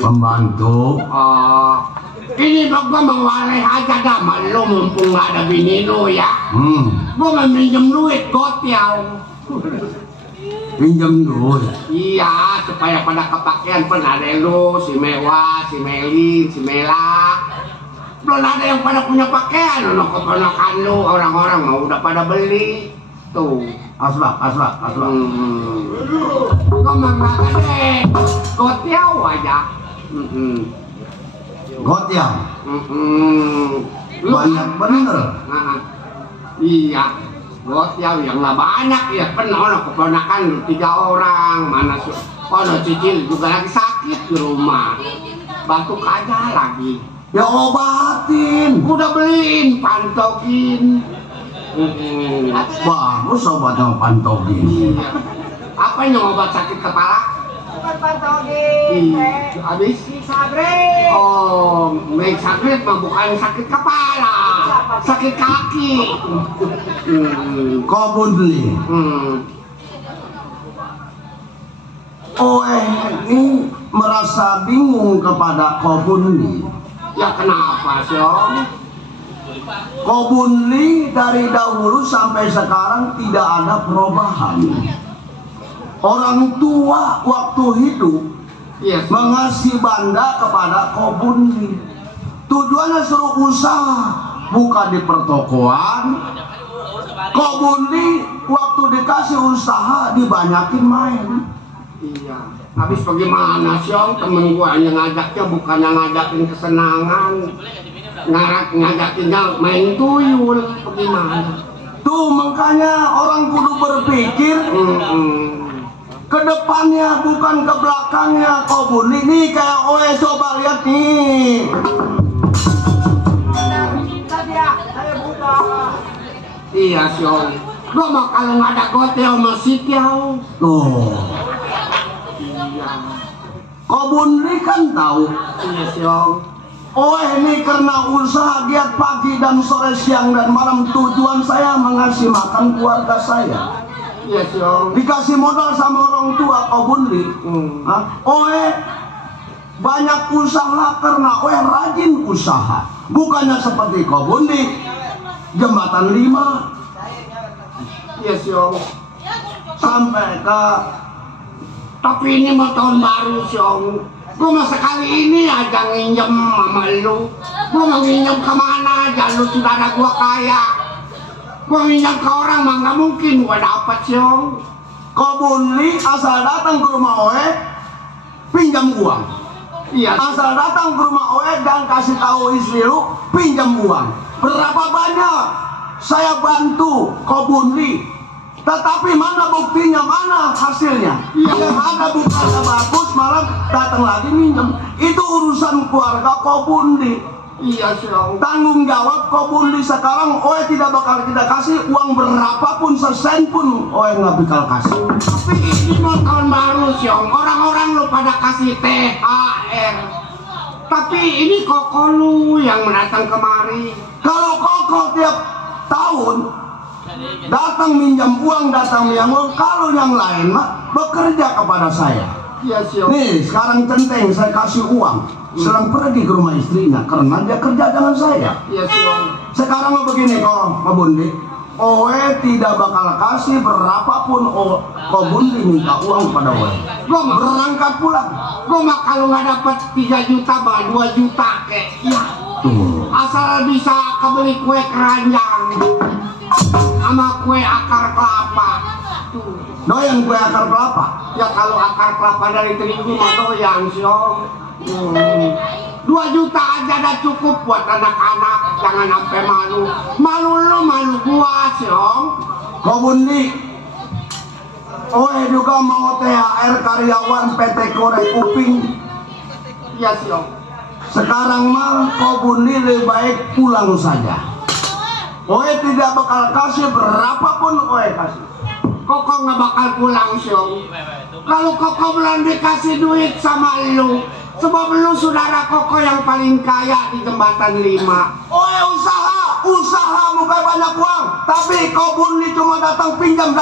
Pembantu. Oh, ini gua mengwaleh aja dah sama lu mumpung gak ada bini lu ya. Gua meminjem duit gotiau. Pinjam dulu. Iya, supaya pada kepakean pun ada lu, si Mewah, si Meli, si Mela. Belum ada yang pada punya pakaian, lu keponakan lu, orang-orang mau udah pada beli. Tuh. Aslak. Gua mah gak gede, gotiau aja. Gotiang. Banyak bener. Iya. Gotiang yang nggak banyak ya, penuh keponakan 3 orang. Mana sih? Kono cicil juga lagi sakit di rumah. Batuk aja lagi. Ya obatin. Udah beliin pantogin. Bagus obatnya pantogin. Iya. Apa yang obat sakit kepala? Bukan pantogin. Habis? Mixagrid. Oh, Mixagrid mah bukan sakit kepala, sakit kaki. Kobunli. Ini merasa bingung kepada Kobunli. Ya kenapa sih? Kobunli dari dahulu sampai sekarang tidak ada perubahan. Orang tua waktu hidup mengasih banda kepada Kobunli. Tujuannya suruh usaha, bukan di pertokoan. Kobunli waktu dikasih usaha dibanyakin main. Iya. Habis bagaimana sih temen gua yang ngajaknya bukan yang ngajakin kesenangan, ngajakinnya main tuyul, bagaimana? Tuh makanya orang kudu berpikir ke depannya bukan ke belakangnya. Kobunli nih kayak oe, coba lihat nih. Iya sih. Gua mah kalau nggak ada gotel masih tiau. Tuh. Kobunli kan tahu. Iya siong. Oh ini karena usaha giat pagi dan sore siang dan malam, tujuan saya mengasih makan keluarga saya. Iya siong. Dikasih modal sama orang tua Kobunli. Banyak usaha karena rajin usaha. Bukannya seperti Kobunli jembatan 5. Iya siong. Sampai ke. Tapi ini mau tahun baru siong. Gue mah sekali ini aja nginjem sama lu. Gue mau nginjem kemana aja, lu saudara gue kaya. Gue nginjem ke orang mah nggak mungkin gue dapat siong. Kobunli asal datang ke rumah Oe pinjam uang. Iya. Asal datang ke rumah Oe dan kasih tahu istri lu pinjam uang. Berapa banyak saya bantu Kobunli. Tetapi mana buktinya, mana hasilnya? Yang ada bukannya bagus, malah datang lagi minjem. Itu urusan keluarga Kobunli. Iya siong. Tanggung jawab Kobunli sekarang. Oe tidak bakal kita kasih uang berapapun, sesen pun Oe nggak bakal kasih. Tapi ini mau tahun baru siong. Orang-orang lu pada kasih THR. Tapi ini koko lu yang mendatang kemari. Kalau koko tiap tahun datang minjam uang, kalau yang lain mah bekerja kepada saya. Iya siong. Nih sekarang centeng saya kasih uang, sedang pergi ke rumah istrinya karena dia kerja dengan saya. Iya siong. Sekarang begini kok Kobunli, Oe tidak bakal kasih berapapun Kobunli minta uang pada Oe. Gua mah Berangkat pulang. Gua mah kalau nggak dapat 3 juta bah 2 juta kek. Ya. Tuh. Asal bisa kebeli kue keranjang sama kue akar kelapa. Tuh. Doyan kue akar kelapa. Ya kalau akar kelapa dari terigu mah doyan siong. 2 juta aja dah cukup buat anak-anak. Jangan sampai malu. Malu lu, malu gua siong. Kobunli, Oe juga mau THR karyawan PT Korek Kuping. Iya siong. Sekarang mah Kobunli lebih baik pulang saja. Oe tidak bakal kasih berapapun Oe kasih. Koko nggak bakal pulang siong. Kalau Koko belum dikasih duit sama lu, sebab lu saudara Koko yang paling kaya di jembatan 5. Oe usaha bukan banyak uang, tapi Kobunli cuma datang pinjam.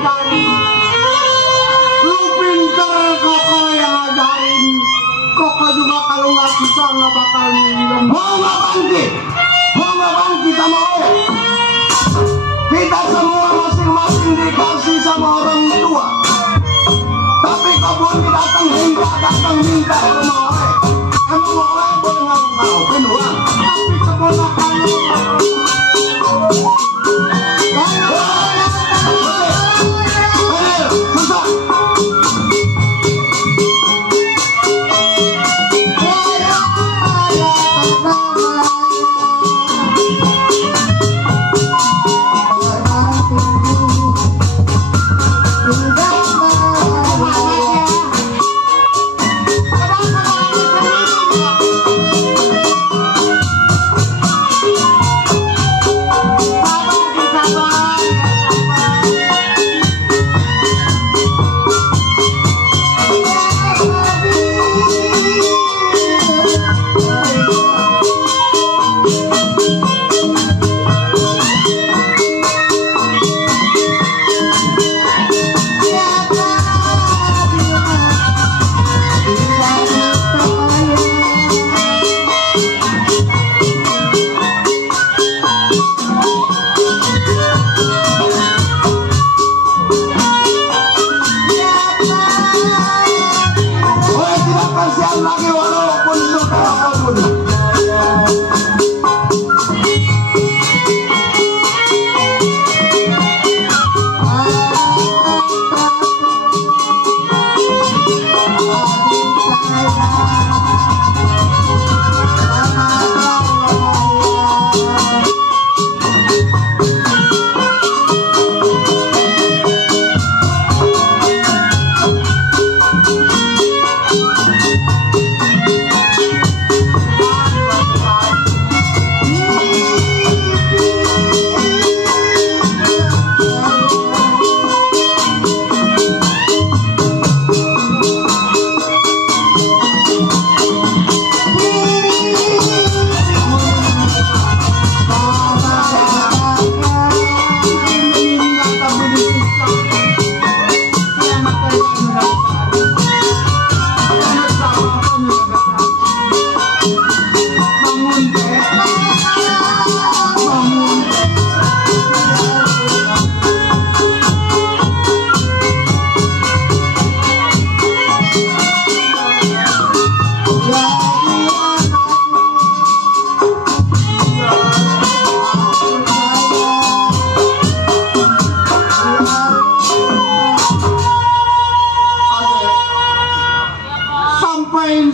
ngajarin. Lu pinter Koko yang ngajarin. Koko juga kalau nggak bisa nggak bakal minjem. Mau nggak bangkit? Mau nggak bangkit sama gue? Kita semua masing-masing dikasih sama orang tua. Tapi kebun datang minta ke rumah gue. Emang gue boleh ngarupin uang? Tapi keponakan lu.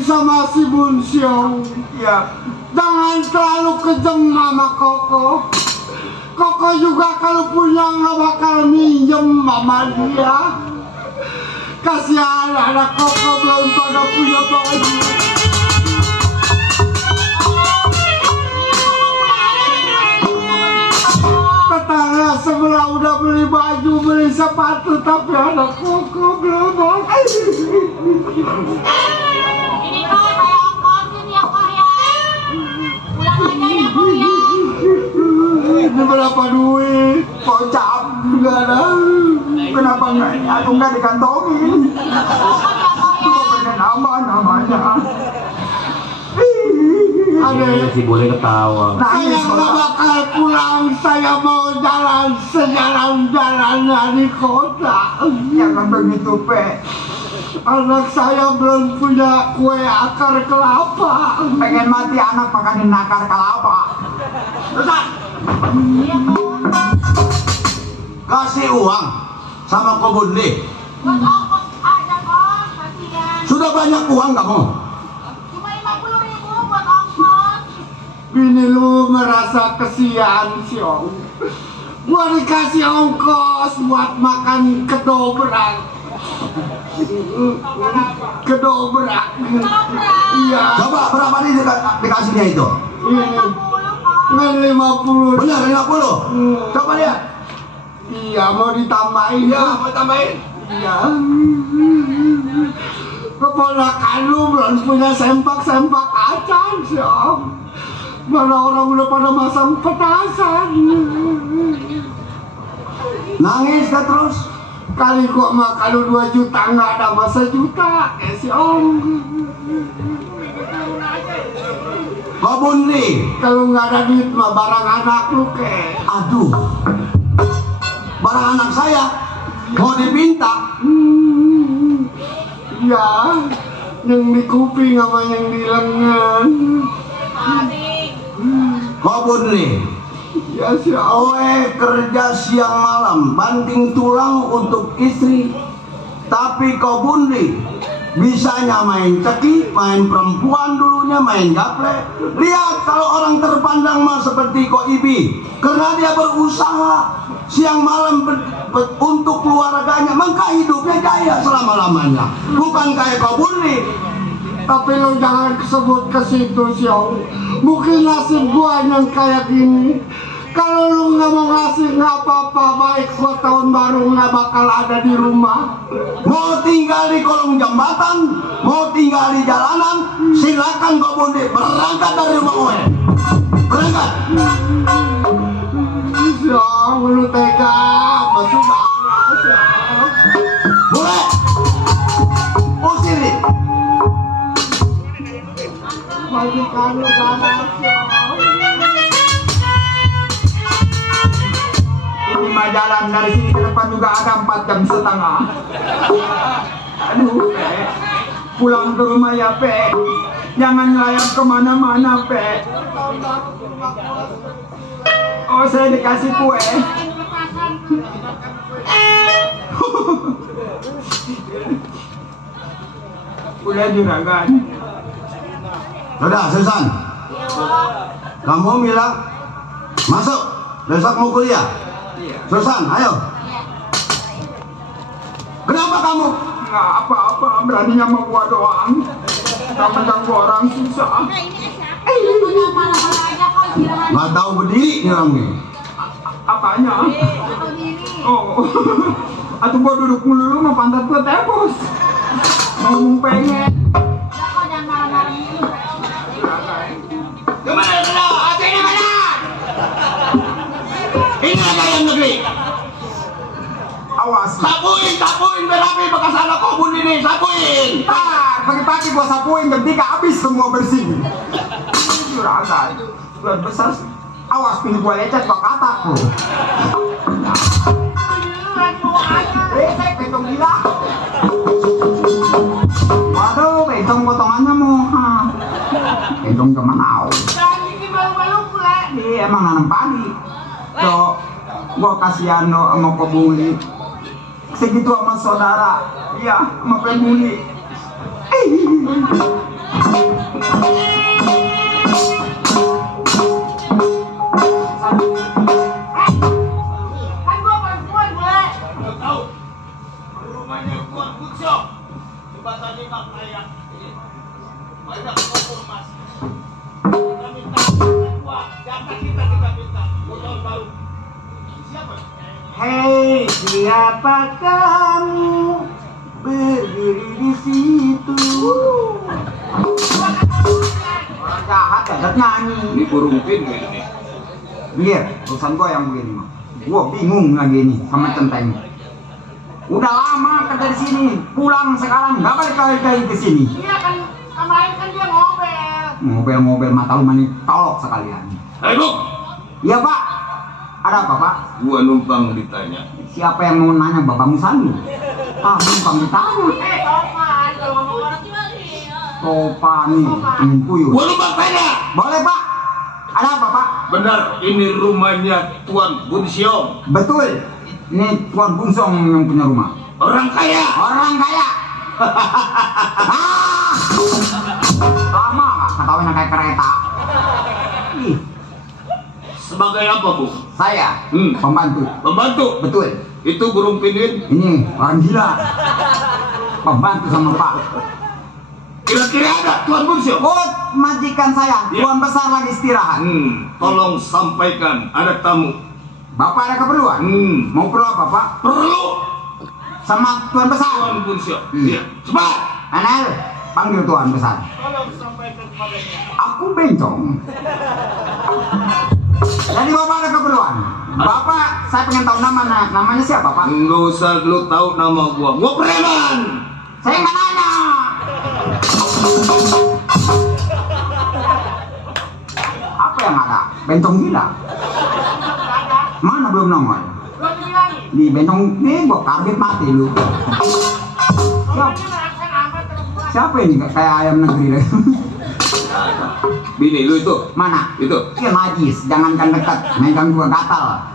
Sama si Bunsyo, ya, jangan terlalu kejam sama Koko. Koko juga kalau punya nggak bakal minjem sama dia. Kasihan anak Koko belum pada punya baju. Tetangga sebelah udah beli baju, beli sepatu, tapi anak Koko belum. Ini kok saya ongkosin ya kok ya. Pulang aja ya kok ya. Ini berapa duit? Kocap juga ada. Kenapa nggak dikantongin? Bener nama-namanya. Ada sih boleh ketawa. saya nggak bakal pulang. Saya mau jalan sejalan-jalannya di kota. Jangan begitu, Pe. Anak saya belum punya kue akar kelapa. Pengen mati anak makanin akar kelapa. Ustaz, Kasih uang sama Ko Bundi. Buat ongkos aja kok, kasihan. Sudah banyak uang kamu? Cuma 50.000 buat ongkos. bini lu merasa kesian si Ong. Gua dikasih ongkos buat makan kedobrak. Kedobrak. Iya. Coba berapa nih dikasihnya itu? Ngan 50. Benar 50. Coba lihat. Iya, mau ditambahin. Iya, mau tambahin. Iya. Keponakan lu belum punya sempak acan sih Om. Mana orang udah pada masang petasan. Nangis kan terus? Kali kok mah kalau 2 juta nggak ada masa juta, si Om. Kobun nih. Kalau nggak ada duit mah barang anak lu ke. Aduh. Barang anak saya mau dipinta. Ya, yang di kuping sama yang di lengan. Kobun nih. Ya si Om. Oe kerja siang malam banting tulang untuk istri. Tapi kobun nih bisanya main cekik, main perempuan dulunya, main gaple. Lihat kalau orang terpandang mah seperti Ko Ibi, karena dia berusaha siang malam untuk keluarganya, maka hidupnya jaya selama-lamanya. Bukan kayak Ko Buni. Tapi lo jangan sebut ke situ sih Om. Mungkin nasib gua yang kayak gini. Kalau lu nggak mau ngasih nggak apa-apa, baik buat tahun baru nggak bakal ada di rumah. Mau tinggal di kolong jembatan, mau tinggal di jalanan, silakan Ko Buni berangkat dari rumah gue. Berangkat. Siang, lu tega, masuk darah siang. Boleh. Usir nih. Majikan lu darah siang. Rumah jalan dari sini ke depan juga ada 4,5 jam. Aduh, Pe. Pulang ke rumah ya, Pe. Jangan layap kemana-mana, Pe. Oh, saya dikasih kue. Udah juragan. Udah, Susan. Kamu bilang masuk. Besok mau kuliah. Susan, ayo. Kenapa kamu? Nggak apa-apa, beraninya mau gua doang. Kamu ganggu orang susah. Nggak tahu berdiri nih orang nih. Apanya? Oh, atau gua duduk mulu mau pantat gua tepos. Ngomong pengen. Kemana lo? Aceh di mana? Ini ada yang negeri. Awas. Sapuin berapi bekas anak Ko Buni ini, sapuin. Pagi-pagi gua sapuin ketika habis semua bersih. Juragan, buat besar. Awas pilih gua lecet gua katak lo. Betong gila. Waduh, betong potongannya mau. Betong teman au. Iya, emang nanam padi. So, gua kasihan lo sama Ko Buni. Segitu sama saudara, iya, sama Ko Buni. Kan gua perempuan gue. Tahu? Rumahnya Tuan Bukso. Jembatan Lima Kayak. Banyak kompor mas. Kita minta uang, jatah kita minta. Tahun baru. Siapa? Hei, siapa kamu berdiri di situ? Orang jahat ya, nyanyi. Ini burung pin ini. Biar urusan gua yang begini mah. Gua bingung lagi nih sama centeng. Udah lama kerja di sini, pulang sekarang nggak balik lagi ke sini. Iya kan kemarin kan dia ngobel. Ngobel mata lu mani tolok sekalian. Hei Bu, Iya Pak. Ada apa Pak? gua numpang ditanya. Siapa yang mau nanya Bapak Musani? Ah, numpang ditanya. Topan kalau ngomong orang Topan nih, puyuh. Gua numpang tanya. Boleh Pak. Ada apa Pak? Benar ini rumahnya Tuan Bunsiong. Betul. Ini Tuan Bungsong yang punya rumah. Orang kaya. Orang kaya. Lama nggak ketahuan kayak kereta. Ih, Sebagai apa Bu? saya Pembantu. Betul. Itu burung pinin. Ini orang gila. Pembantu sama Pak. Kira-kira ada Tuan Bunsiong. Oh, majikan saya. Ya. Tuan besar lagi istirahat. Tolong sampaikan ada tamu. Bapak ada keperluan? Mau perlu apa Pak? Perlu Sama Tuan besar. Tuan Bunsiong. Iya. Cepat. Anel, panggil Tuan besar. Tolong sampaikan kepadanya. Aku bencong. Jadi Bapak ada keperluan? Bapak, saya pengen tahu namanya siapa, Pak? Nggak usah lu tahu nama gua preman. Saya nggak nanya. Apa yang ada? Bentong gila. Mana belum nongol? Di bentong ini gua karbit mati lu. Siapa ini kayak ayam negeri? Bini lu itu. Mana? Itu. Iya najis, jangankan dekat, megang gua gatal.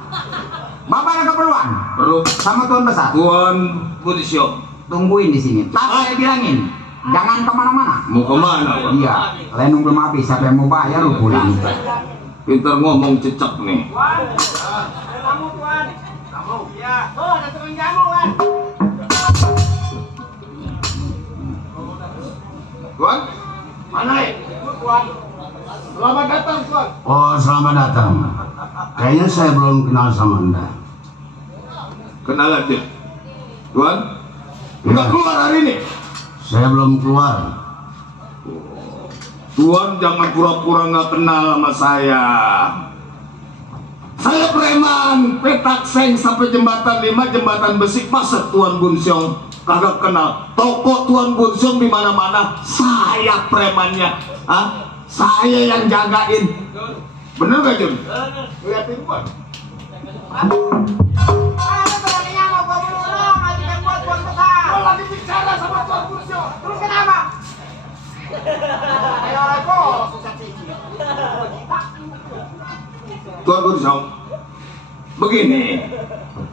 Bapak ada keperluan? Perlu Sama Tuan Besar? Tuan Budisyo. Tungguin di sini. Tak saya bilangin, jangan kemana-mana. Mau kemana? Pak? Iya, lenung belum habis, siapa yang mau bayar lu pulang. Pintar ngomong cecak nih. Kamu Tuan. Kamu. Iya. Oh, ada tukang jamu kan. Tuan, mana nih? Tuan. Selamat datang, Tuan. Oh, selamat datang. Kayaknya saya belum kenal sama Anda. Kenalan dia. Tuan, nggak keluar hari ini. Saya belum keluar. Tuan jangan pura-pura nggak kenal sama saya. Saya preman, petak seng sampai jembatan 5, jembatan besi. Masa Tuan Bunsyong kagak kenal? Toko Tuan Bunsyong di mana-mana. Saya premannya, saya yang jagain. Bener gak Jun? Liatin gua. Ada beraninya mau gua bunuh, lagi yang buat Tuan Besar. Gua lagi bicara sama Tuan Busyo. Terus kenapa? Ayo Reko, susah tinggi. Tuan Bunsyong, begini.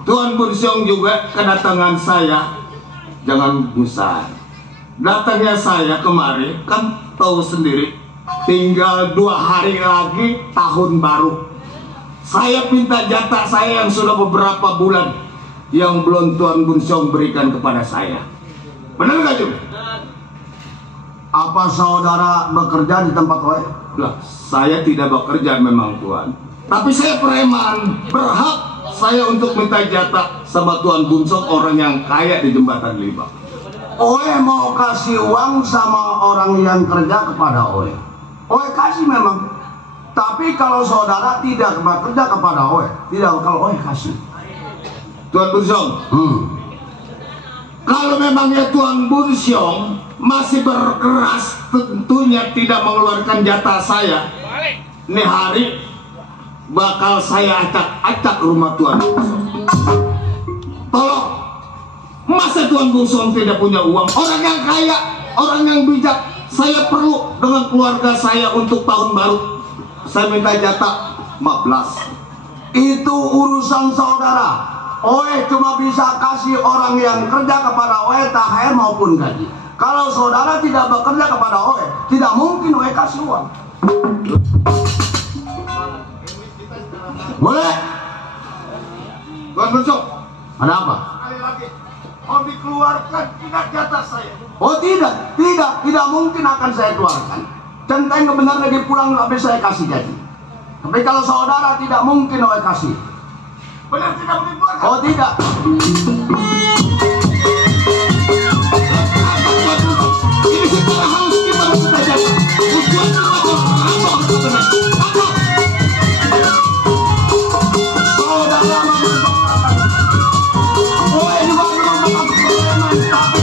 Tuan Bunsyong juga kedatangan saya. Jangan gusar. Datangnya saya kemari, kan tahu sendiri. Tinggal 2 hari lagi tahun baru. Saya minta jatah saya yang sudah beberapa bulan yang belum Tuan Bunsyong berikan kepada saya. Benar gak Jum? Apa saudara bekerja di tempat OE? Lah, saya tidak bekerja memang Tuan. Tapi saya preman, berhak saya untuk minta jatah sama Tuan Bunsyong, orang yang kaya di jembatan 5. OE mau kasih uang sama orang yang kerja kepada OE. OE kasih memang. Tapi kalau saudara tidak bekerja kepada OE, tidak kalau OE kasih. Tuan Bunsyong, kalau memangnya Tuan Bunsyong masih berkeras, tentunya tidak mengeluarkan jatah saya. Ini hari bakal saya acak-acak rumah Tuan Bunsyong. Tolong, masa Tuan Bunsyong tidak punya uang? Orang yang kaya, orang yang bijak. Saya perlu dengan keluarga saya untuk tahun baru. Saya minta jatah 15. Itu urusan saudara. OE cuma bisa kasih orang yang kerja kepada OE THR maupun gaji. Kalau saudara tidak bekerja kepada OE, tidak mungkin OE kasih uang. Boleh? Tuan Bunsyong, Ada apa? sekali lagi, mau dikeluarkan tidak jatah saya. Oh tidak mungkin akan saya keluarkan. Centeng benar lagi pulang habis saya kasih gaji. Tapi kalau saudara tidak mungkin OE kasih. Benar tidak boleh keluarkan? Oh tidak. Ini secara halus kita minta jatah. Tujuan apa? Benar. Saudara OE juga belum preman tapi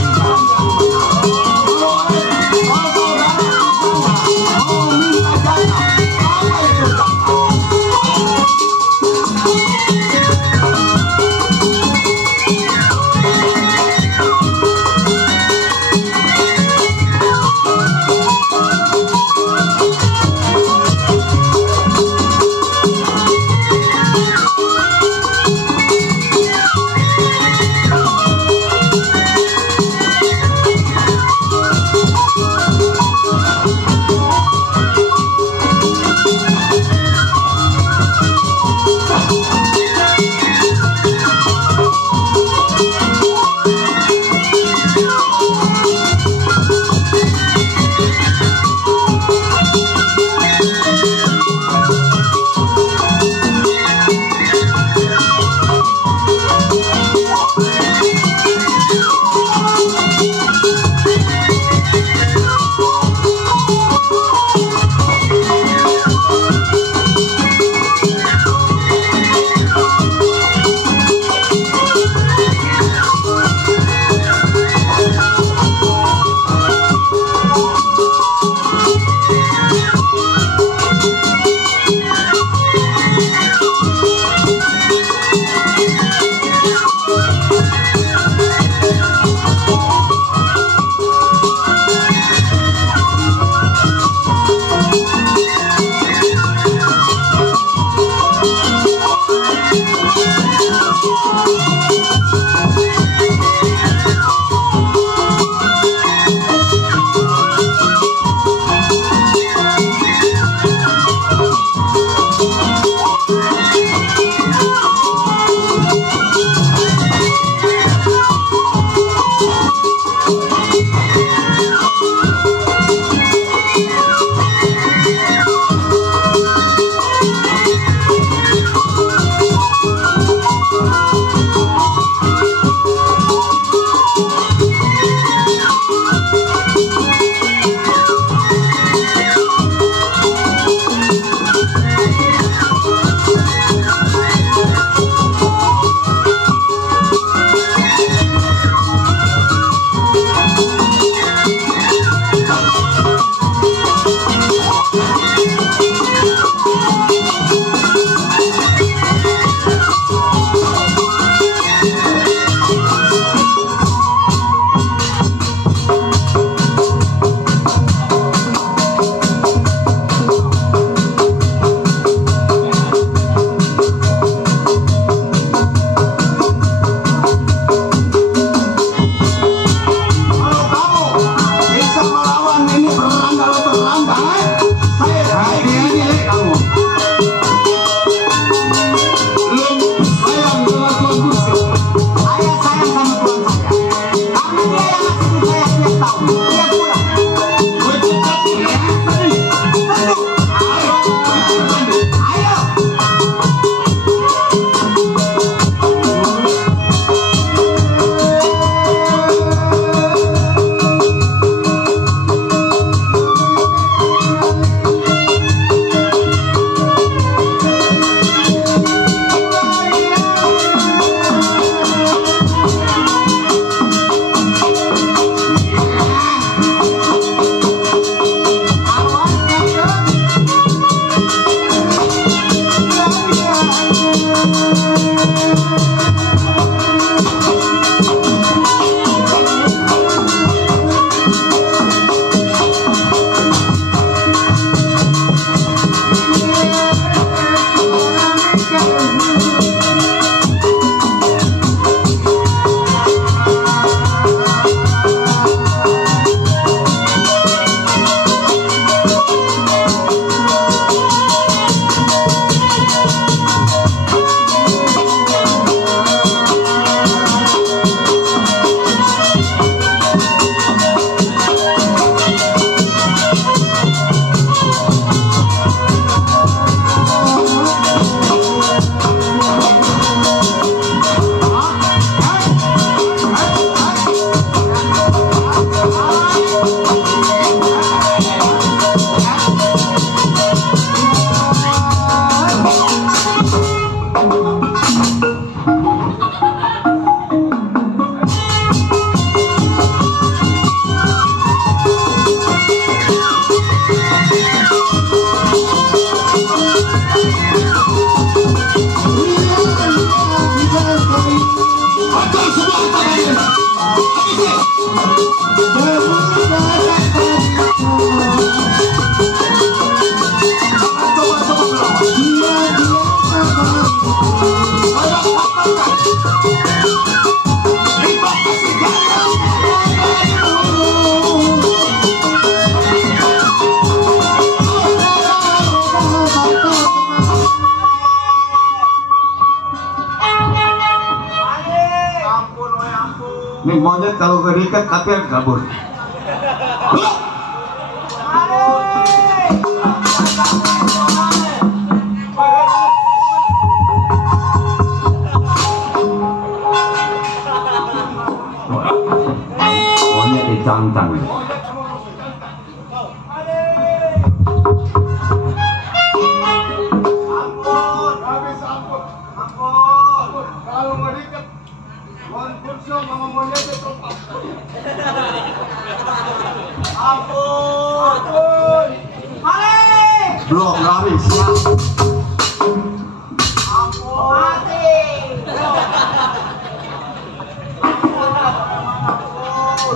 Nih monyet kalau kerikat tapi harus kabur. Monyet dicantang. Belum lari siap.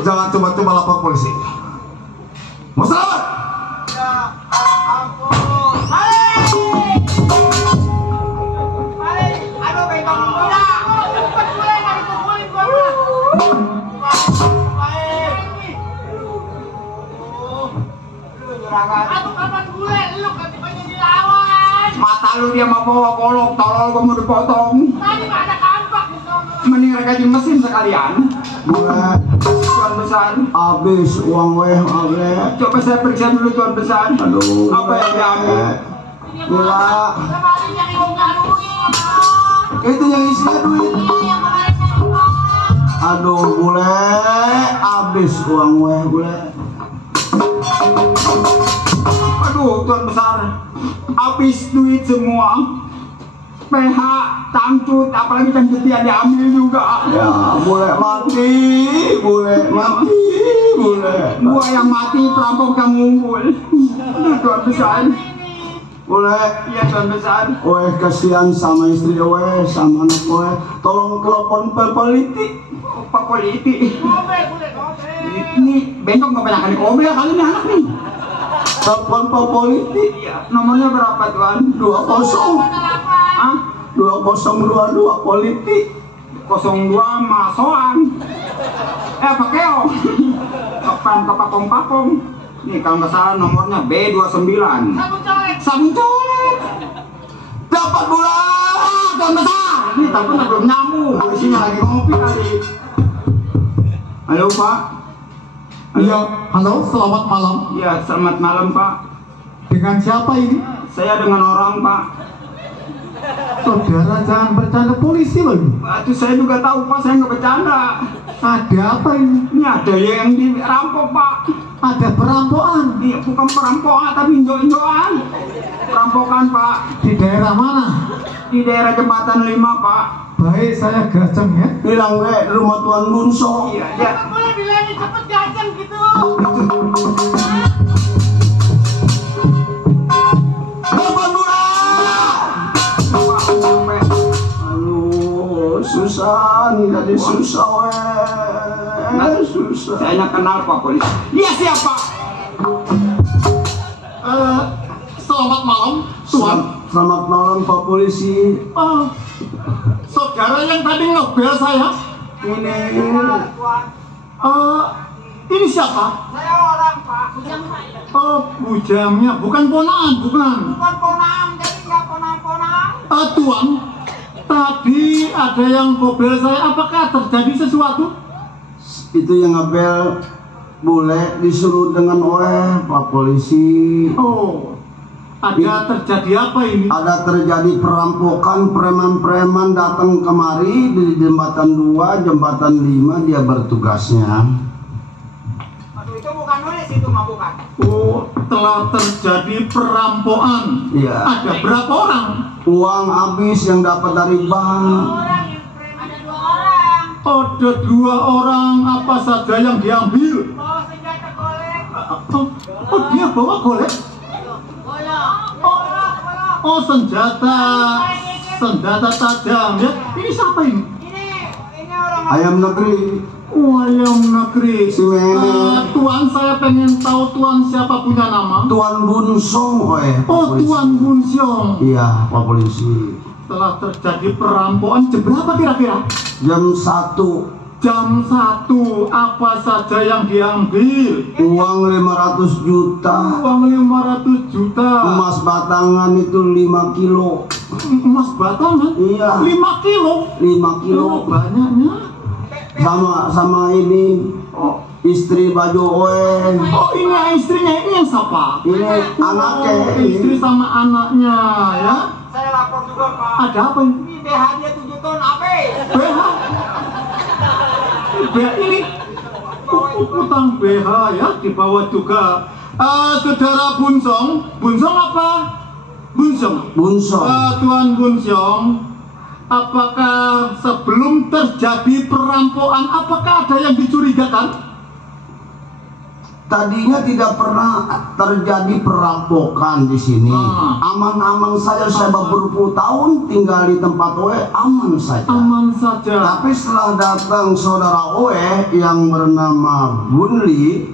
Jangan coba-coba lapor polisi. Mau selamat? Mata lu dia mau bawa golok, tolol gua mau dipotong. Tadi ada kampak di sana. Mending rekaji mesin sekalian. Boleh. Tuan besar, Habis uang weh, boleh. coba saya periksa dulu tuan besar. Aduh. Apa yang diambil? Gila. Kemarin yang isinya duit. Itu yang isinya duit. Iya, yang kemarin saya lupa. Aduh, boleh. Habis uang weh, boleh. Aduh tuan besar, habis duit semua. PH, tangcut, apalagi tangcutnya diambil juga. Ya, boleh mati, boleh mati, boleh. Gua yang mati, perampok yang ngumpul. Aduh tuan besar. Boleh. Iya tuan besar. Weh, kasihan sama istri weh, sama anak weh. Tolong telepon politi. Pak politi. Ini besok nggak banyak kali kobel kali ini anak nih. Telepon politi. Iya. Nomornya berapa tuan? 20. Hah? 2022 politi. 02 Masoan. Pak Keo. Kapan ke Pakong-Pakong. Nih kalau nggak salah nomornya B29. Sabun colek. Dapat bulan. Tuan besar. Ini teleponnya belum nyambung. Isinya lagi ngopi kali. Halo Pak. Iya, halo, selamat malam. Iya, selamat malam Pak. Dengan siapa ini? Saya dengan orang Pak. Saudara jangan bercanda polisi loh ini. Itu saya juga tahu Pak, saya nggak bercanda. Ada apa ini? Ini ada yang dirampok Pak. Ada perampokan. Ini bukan perampokan tapi injok-injokan. Perampokan Pak. Di daerah mana? Di daerah Jembatan 5 Pak. Baik, saya gaceng ya. Bilang weh, rumah Tuan Bunso. Iya, dia. Boleh bilangin cepet jajan gitu. Dapat bulan. Aduh, susah nih jadi susah weh. Susah. Saya nggak kenal Pak polisi. Dia siapa? Selamat malam, Tuan. Selamat malam Pak Polisi. Saudara yang tadi ngebel saya. Ini siapa? Saya orang Pak. Bujang saya. Oh, bujangnya, bukan ponaan, bukan. Bukan ponang, jadi nggak ponang-ponang. Tuan, tadi ada yang ngobel saya. Apakah terjadi sesuatu? Itu yang ngabel boleh disuruh dengan oleh Pak Polisi. Oh, ada terjadi apa ini? Ada terjadi perampokan, preman-preman datang kemari di jembatan 2, jembatan 5 dia bertugasnya. Aduh, itu bukan nulis, itu mah bukan. Oh, telah terjadi perampokan. Iya. Ada berapa orang? Uang habis yang dapat dari bank. Orang yang preman ada 2 orang. Ada 2 orang. Apa saja yang diambil? Oh, senjata golek. Oh, dia bawa golek. Bolong. Oh, senjata tajam ya. Ini siapa ini? Ini orang Ayam negeri. Oh, ayam negeri. Si Mene. Tuan, saya pengen tahu Tuan siapa punya nama? Tuan Bunsong, Pak Oh, Polisi. Tuan Bunsyong. Iya, Pak Polisi. setelah terjadi perampokan jam berapa kira-kira? Jam 1. Jam 1. Apa saja yang diambil? Uang 500 juta. Uang 500 juta. Emas batangan itu 5 kilo. Emas batangan? Iya. 5 kilo? 5 kilo. Oh, banyaknya. Sama ini istri baju oe. Oh, ini istrinya, ini yang siapa? Ini anaknya. Istri sama anaknya ya. Saya lapor juga Pak. Ada apa ini? Ini BH dia 7 ton AB. BH. BH ini utang BH ya dibawa juga. Saudara Bunsong apa? Bunsong. Tuan Bunsong, apakah sebelum terjadi perampokan, apakah ada yang dicurigakan? Tadinya tidak pernah terjadi perampokan di sini. Aman-aman saja, saya berpuluh tahun tinggal di tempat Oe, aman saja. Aman saja. Tapi setelah datang saudara Oe yang bernama Bunli,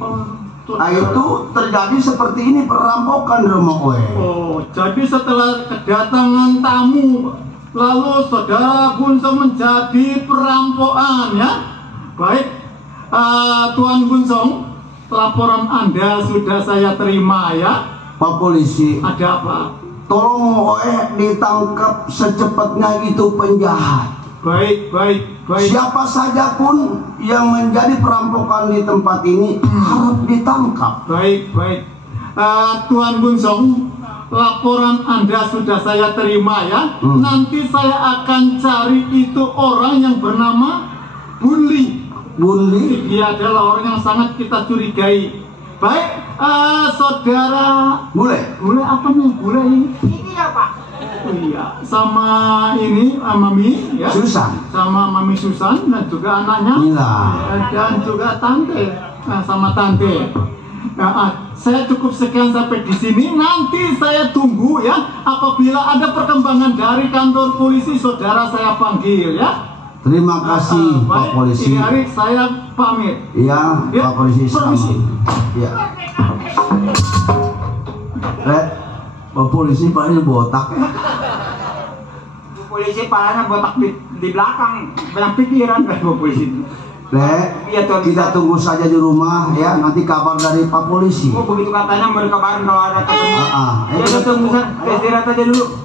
itu terjadi seperti ini, perampokan di rumah Oe. Oh, jadi setelah kedatangan tamu, lalu saudara Bunsong menjadi perampokan ya. Baik, Tuan Bunsong, laporan Anda sudah saya terima ya. Pak Polisi, ada apa? Tolong Oe ditangkap secepatnya itu penjahat. Baik. Siapa saja pun yang menjadi perampokan di tempat ini harus ditangkap. Baik. Tuan Bunsong, laporan Anda sudah saya terima ya. Nanti saya akan cari itu orang yang bernama Bunli. Dia adalah orang yang sangat kita curigai. Baik, saudara. Bule apa nih? Bule ini? Ini ya Pak. Oh iya, sama ini Mami ya. Susan. Sama Mami Susan dan juga anaknya. Mila. Dan juga tante. Sama tante. Saya cukup sekian sampai di sini. Nanti saya tunggu ya. Apabila ada perkembangan dari kantor polisi, saudara saya panggil ya. Terima kasih Pak Polisi. Ini hari saya pamit. Iya, Pak Polisi. Permisi. Iya. Pak Polisi palanya botak. Polisi palanya botak di belakang, banyak pikiran Pak Polisi. Kita tunggu saja di rumah ya. Nanti kabar dari Pak Polisi. Oh begitu katanya, mau dikabarin kalau ada ketemu. Ya tunggu, istirahat aja dulu.